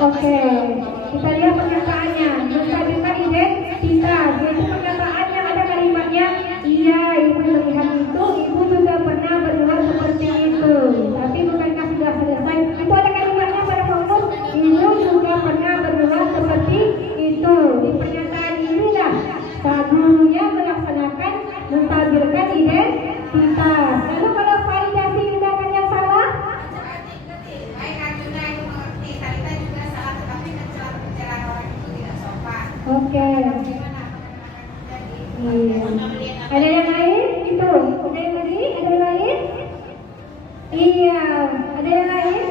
Oke, kita lihat pernyataannya. Menstabilkan identitas. Yaitu pernyataannya ada kalimatnya, iya, ibu melihat itu, ibu juga pernah berbuat seperti itu. Tapi bukankah sudah selesai? Itu ada kalimatnya pada fokus, ibu juga pernah berbuat seperti itu. Di pernyataan inilah gurunya melaksanakan menstabilkan identitas. Lalu kalau validasi tindakan yang salah, oke. Iya. Ada yang lain? Itu. Ada yang lagi? Ada yang lain? Iya. Ada yang lain?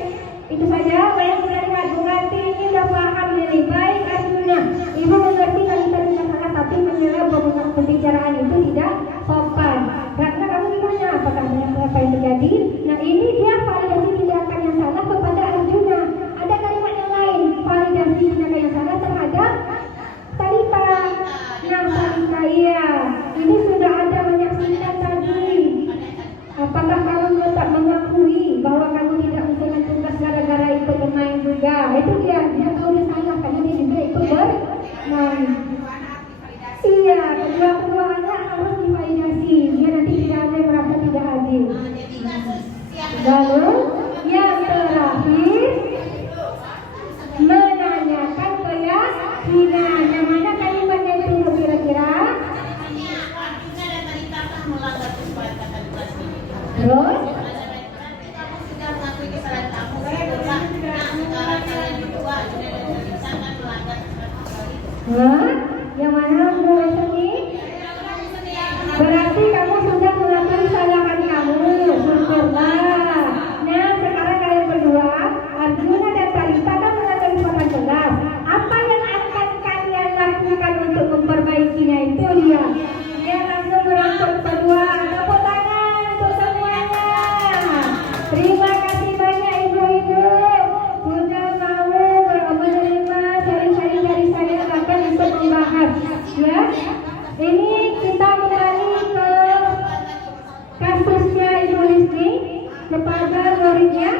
Itu saja. Baik, kita lihat. Bu Karti ini sudah paham ini. Baik, Arjuna. Ibu mengerti kalimat yang salah, tapi mengira bahwa pembicaraan itu tidak sopan. Karena kamu gimana? Apakah apa yang terjadi? Nah, ini dia validasi tindakan yang salah kepada Arjuna. Ada kalimat yang lain. Validasi tindakan yang salah terhadap Talita. Nah, Talita, iya. Ini sudah ada menyaksikan tadi. Apakah kamu tetap mengakui bahwa kamu tidak menyelesaikan tugas gara-gara ikut bermain juga? Itu dia tahu dia salah karena dia juga ikut bermain. Iya, kedua anak harus divalidasi. Dia nanti tidak ada yang merasa tidak adil. Lalu yang terakhir menanyakan keyakinan. Yang mana kalimatnya itu kira-kira? Terus? Yang mana Bu Seni? Berarti kamu sudah mengakui kesalahan kamu. Syukurlah. Nah, sekarang kalian berdua, Arjuna dan Talita kan mengakui kesalahan kelas. Apa yang akan kalian lakukan untuk memperbaikinya? Itu dia. Dia langsung merangkul berdua. Tepuk tangan untuk semuanya. Terima kasih banyak ibu-ibu sudah mau menerima sharing-sharing dari saya, bahkan untuk membahas. Ya, ini kita kembali ke kasusnya Ibu Listi kepada muridnya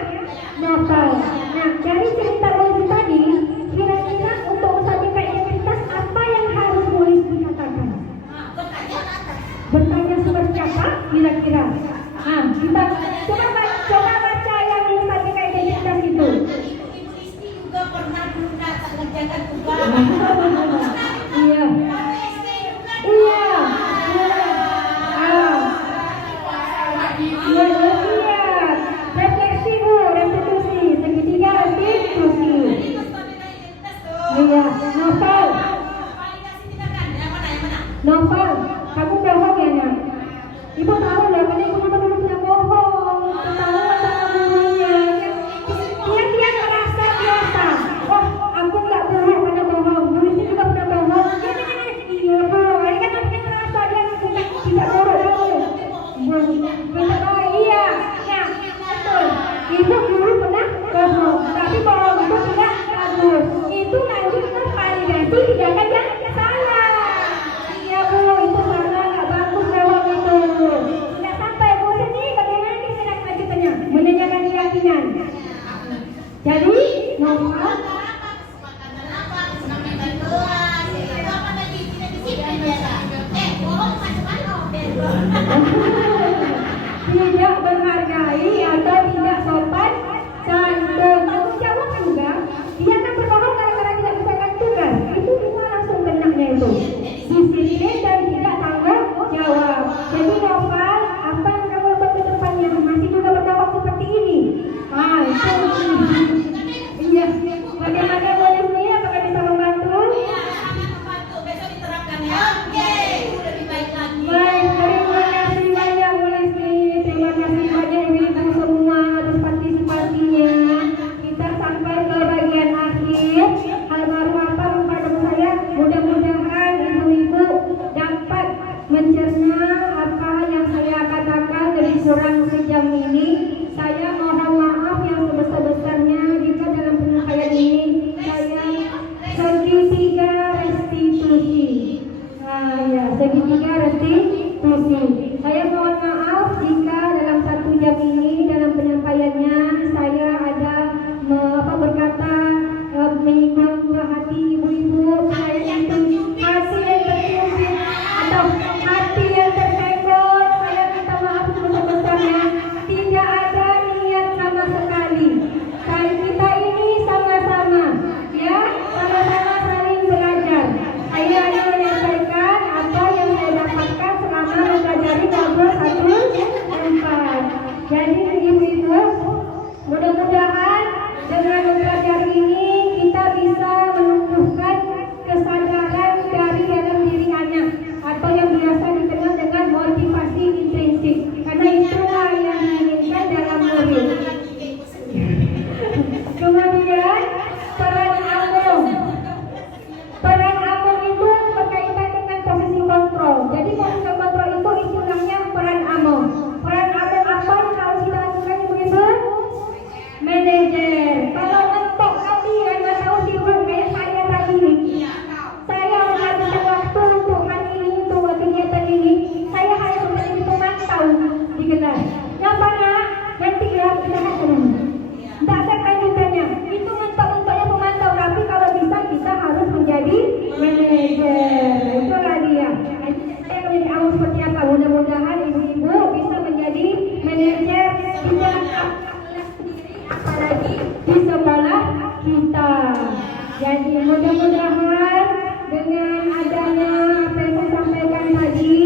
Novel. Nah, dari cerita Listi tadi, kira-kira untuk menstabilkan identitas apa yang harus Bu Listi katakan? Bertanya seperti apa kira-kira? Nah, kita coba baca yang menstabilkan identitas itu. Ibu Listi juga pernah dulu datang ngerjakan tugas. Iya. Iya. Iya. Refleksi Bu, restitusi. Segitiga restitusi. Iya. Novel, kamu bohong ya nak? Ibu tahu loh, karena ibu kan dulu pernah bohong. Ketahuan sama gurunya. Dia merasa biasa. Oh, aku nggak bohong karena bohong. Gurunya juga pernah bohong. Iya Bu, ini kan dia merasa dia tidak bohong. Oh iya, nah betul. Ibu dulu pernah bohong, tapi bohong itu tidak bagus. Itu lanjut ke validasi tindakan yang salah. Iya Bu, itu salah, nggak bagus bohong itu. Nggak sampai Bu Seni, bagaimana nih tindak lanjutannya? Menanyakan keyakinan. Jadi, Novel. Tidak menghargai atau tidak sopan santun. Tanggung jawab juga. Dia kan berbohong gara-gara tidak menyelesaikan tugas. Itu semua langsung kenaknya itu. Disiplin dan tidak tanggung jawab. Jadi Novel, apa yang kamu lakukan ke depannya? Masih juga berbohong seperti ini. Ah, itu. Iya. Bagaimana boleh ini? Apakah bisa membantu? Besok diterapkan ya. Oke, lebih baik lagi. Baik, terima kasih banyak Bu Listi. Terima kasih banyak ibu-ibu semua atas partisipasinya. Kita sampai ke bagian akhir. Almarhum apa kepada saya, mudah-mudahan ibu-ibu dapat mencerna apa yang saya katakan lebih kurang sejam ini. Saya mohon maaf yang sebesar-besarnya jika dalam penyampaian ini saya segitiga restitusi. Ya, segitiga restitusi. Saya mohon maaf jika dalam 1 jam ini dalam penyampaiannya saya ada berkata Jadi ibu-ibu, mudah-mudahan dengan mempelajari ini kita bisa menumbuhkan kesadaran dari dalam diri anak atau yang biasa dikenal dengan motivasi intrinsik. Karena itulah yang diinginkan dalam murid. Kemudian peran amung. Peran amung itu berkaitan dengan posisi kontrol. Jadi posisi kontrol itu istilahnya peran amung. Peran amung apa yang harus kita lakukan ibu-ibu? Manajer. Kalau mentok tadi anda tahu sibuk kayak saya tadi nih. Saya menghabiskan waktu untuk hari ini, untuk kegiatan ini. Saya hanya menjadi pemantau di kelas. Yang mana nanti ya kita akan tidak ada kelanjutannya. Itu mentok-mentoknya pemantau. Tapi kalau bisa kita harus menjadi manajer. Itulah dia. Saya akan menjadi awal seperti apa. Mudah-mudahan ibu-ibu bisa menjadi manajer tidak apalagi di sekolah kita. Jadi mudah-mudahan dengan adanya apa yang saya sampaikan tadi,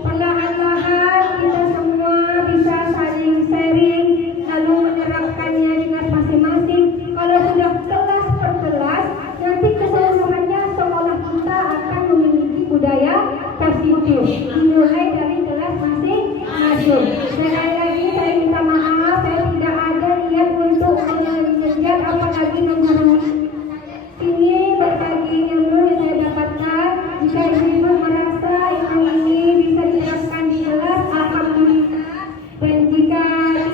perlahan-lahan kita semua bisa saling sharing lalu menerapkannya di kelas masing-masing. Kalau sudah kelas per kelas, nanti keseluruhannya sekolah kita akan memiliki budaya positif dimulai dari kelas masing-masing. Sekali lagi saya minta maaf, saya tidak ada niat untuk mengejar apalagi menggurui. Ini berbagi ilmu yang saya dapatkan. Jika ibu merasa ilmu ini bisa diterapkan di kelas, alhamdulillah. Dan jika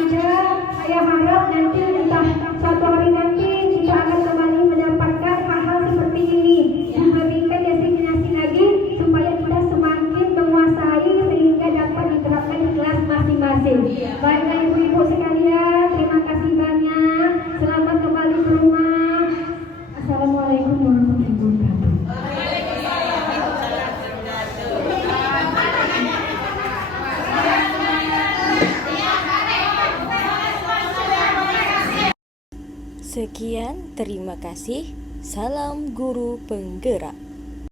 tidak, saya harap nanti entah suatu hari nanti kita akan kembali mendapatkan hal-hal seperti ini, diberikan destinasi lagi supaya kita semakin menguasai sehingga dapat diterapkan di kelas masing-masing. Baiklah ibu-ibu sekalian, terima kasih banyak. Selamat kembali ke rumah. Assalamualaikum warahmatullahi wabarakatuh. Sekian, terima kasih. Salam guru penggerak.